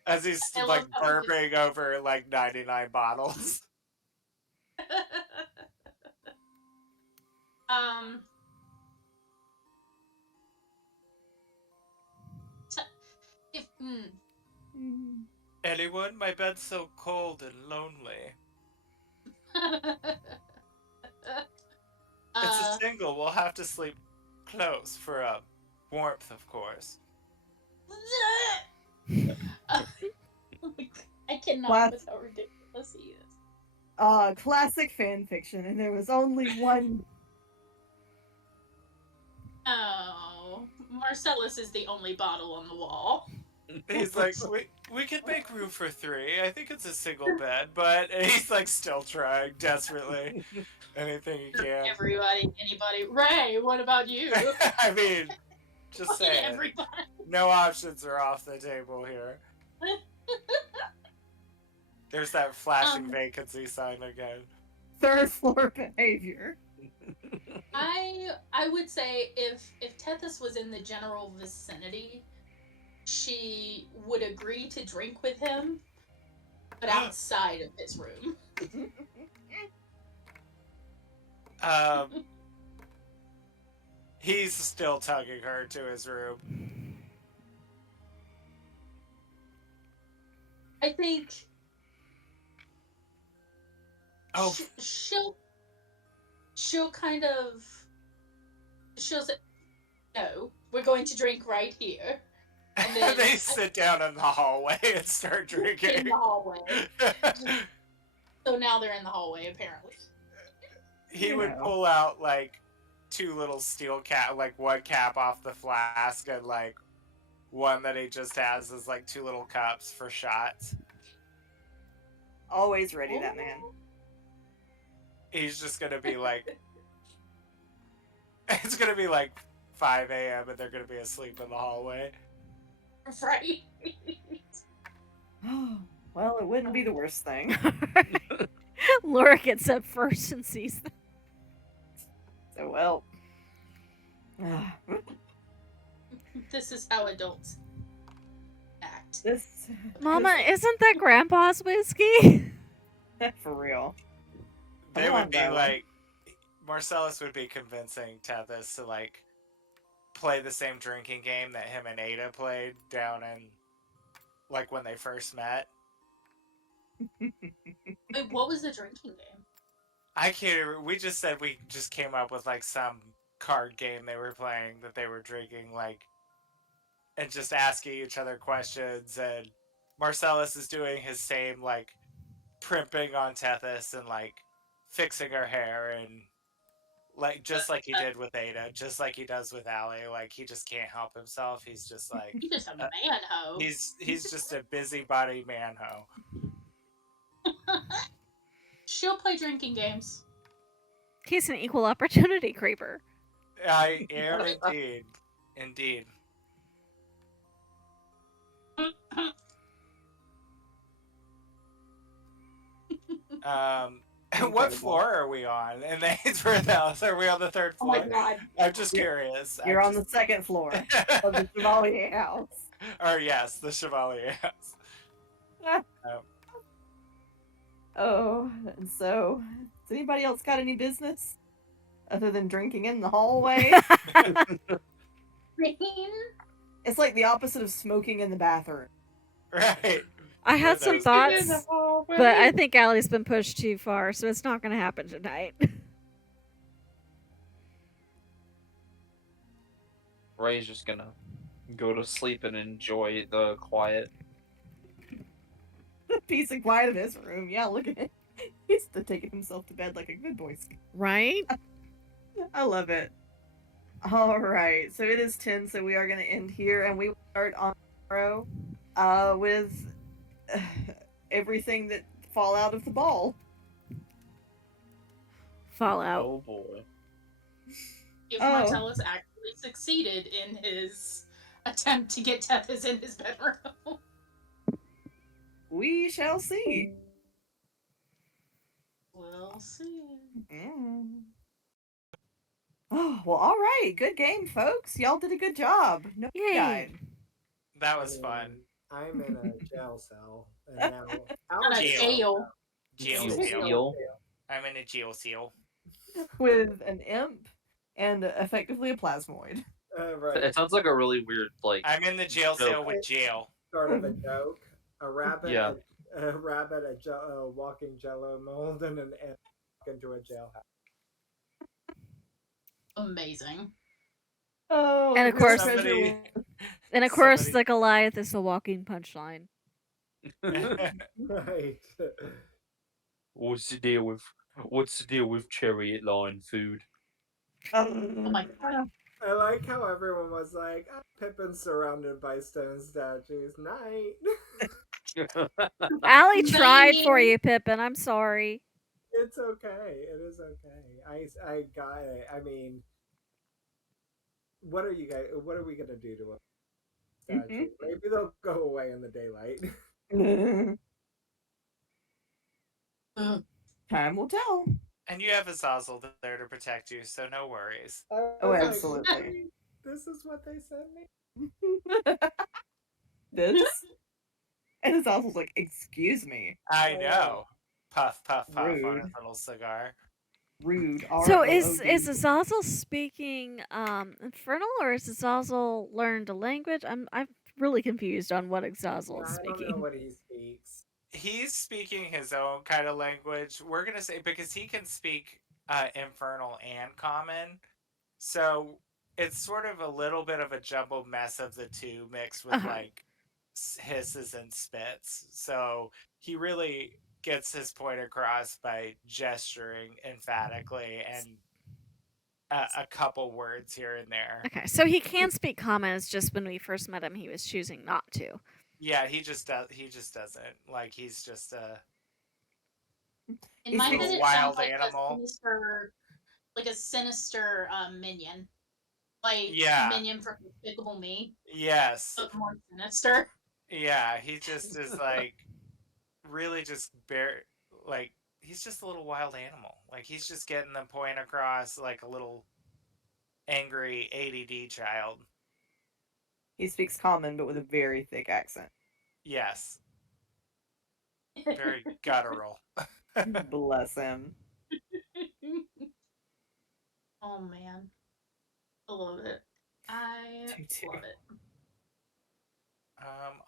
As he's like burping over like 99 bottles. Anyone? My bed's so cold and lonely. It's a single. We'll have to sleep close for warmth, of course. I cannot with how ridiculous he is. Classic fan fiction, and there was only one. Oh, Marcellus is the only bottle on the wall. He's like, we could make room for 3. I think it's a single bed, but he's like still trying desperately. Anything he can. Everybody, anybody. Ray, what about you? I mean, just saying. Everybody. No options are off the table here. There's that flashing vacancy sign again. Third floor behavior. I would say if Tethys was in the general vicinity, she would agree to drink with him, but outside of his room. He's still tugging her to his room. I think. Oh, she'll kind of. She'll say, "No, we're going to drink right here." And then they sit down in the hallway and start drinking. In the hallway. So now they're in the hallway, apparently. He would pull out like 2 little steel cap, like 1 cap off the flask, and like one that he just has is like 2 little cups for shots. Always ready, that man. He's just gonna be like, it's gonna be like 5 a.m. and they're gonna be asleep in the hallway. Right. Well, it wouldn't be the worst thing. Laura gets up first and sees them. So, well. This is how adults act. Mama, isn't that Grandpa's whiskey? For real. They Come would on, be darling. like, Marcellus would be convincing Tethys to like play the same drinking game that him and Ada played down in like when they first met. Wait, what was the drinking game? I can't. We just said we just came up with like some card game they were playing that they were drinking like, and just asking each other questions. And Marcellus is doing his same like primping on Tethys and like fixing her hair and like just like he did with Ada, just like he does with Alli. Like he just can't help himself. He's just like You just a man hoe. he's just a busybody man hoe. She'll play drinking games. He's an equal opportunity creeper. I am indeed. Indeed. What floor are we on in the Ainsworth house? Are we on the third Oh floor? my god. I'm just curious. You're on the second floor of the Chevalier house. Or yes, the Chevalier house. Oh, and so, does anybody else got any business other than drinking in the hallway? It's like the opposite of smoking in the bathroom. Right. I had some those thoughts, but I think Allie's been pushed too far, so it's not going to happen tonight. Ray's just gonna go to sleep and enjoy the quiet. The peace and quiet of his room. Yeah, look at it. He's still taking himself to bed like a good boy. Right? I love it. All right, so it is 10, so we are going to end here, and we will start on tomorrow with everything that fall out of the ball. Fallout. Oh boy. If Marcellus actually succeeded in his attempt to get Tethys in his bedroom. We shall see. We'll see. Oh, well, all right. Good game, folks. Y'all did a good job. No Yay. died. That was fun. I'm in a jail cell. And now On a jail. Jail. I'm in a jail seal. With an imp and effectively a plasmoid. Right. It sounds like a really weird like. I'm in the jail cell with jail. Sort of a joke. A rabbit, Yeah. a walking jello mold, and an ant walk into a jailhouse. Amazing. Oh, And of course- Somebody, And of course, Somebody- the Goliath is the walking punchline. Right. What's the deal with chariot line food? Oh my god. I like how everyone was like, oh, Pippin's surrounded by stone statues. Night. Allie tried Maybe. for you, Pippin. I'm sorry. It's okay. It is okay. I got it. I mean, what are we gonna do to a statue? Maybe they'll go away in the daylight. Time will tell. and you have Azazel there to protect you, so no worries. Oh, Like, absolutely. this is what they sent me. This? And it's also like, excuse me. I know. Puff, puff, puff on Rude. his little cigar. Rude. So is R-O-O-D. Azazel speaking Infernal, or is Azazel learned a language? I'm really confused on what Azazel is I don't know speaking. what he speaks. He's speaking his own kind of language. We're gonna say because he can speak Infernal and Common, so it's sort of a little bit of a jumbled mess of the two mixed with like hisses and spits. So he really gets his point across by gesturing emphatically and a couple words here and there. Okay, so he can speak Common. It's just when we first met him, he was choosing not to. Yeah, he just doesn't. Like he's just a In my He's head, a it wild sounds like animal. a sinister minion. Like Yeah. Minion from Despicable Me, yes. but more sinister. Yeah, he just is like really just like he's just a little wild animal. Like he's just getting the point across like a little angry ADD child. He speaks common, but with a very thick accent. Yes. Very guttural. Bless him. Oh man. I love it. I love it.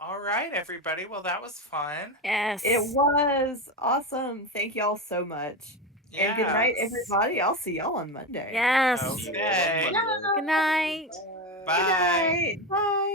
All right, everybody. Well, that was fun. Yes. It was awesome. Thank y'all so much. And good night, Yes. everybody. I'll see y'all on Monday. Yes. Okay. Yeah, on Monday. Good night. Bye. Good night. Bye.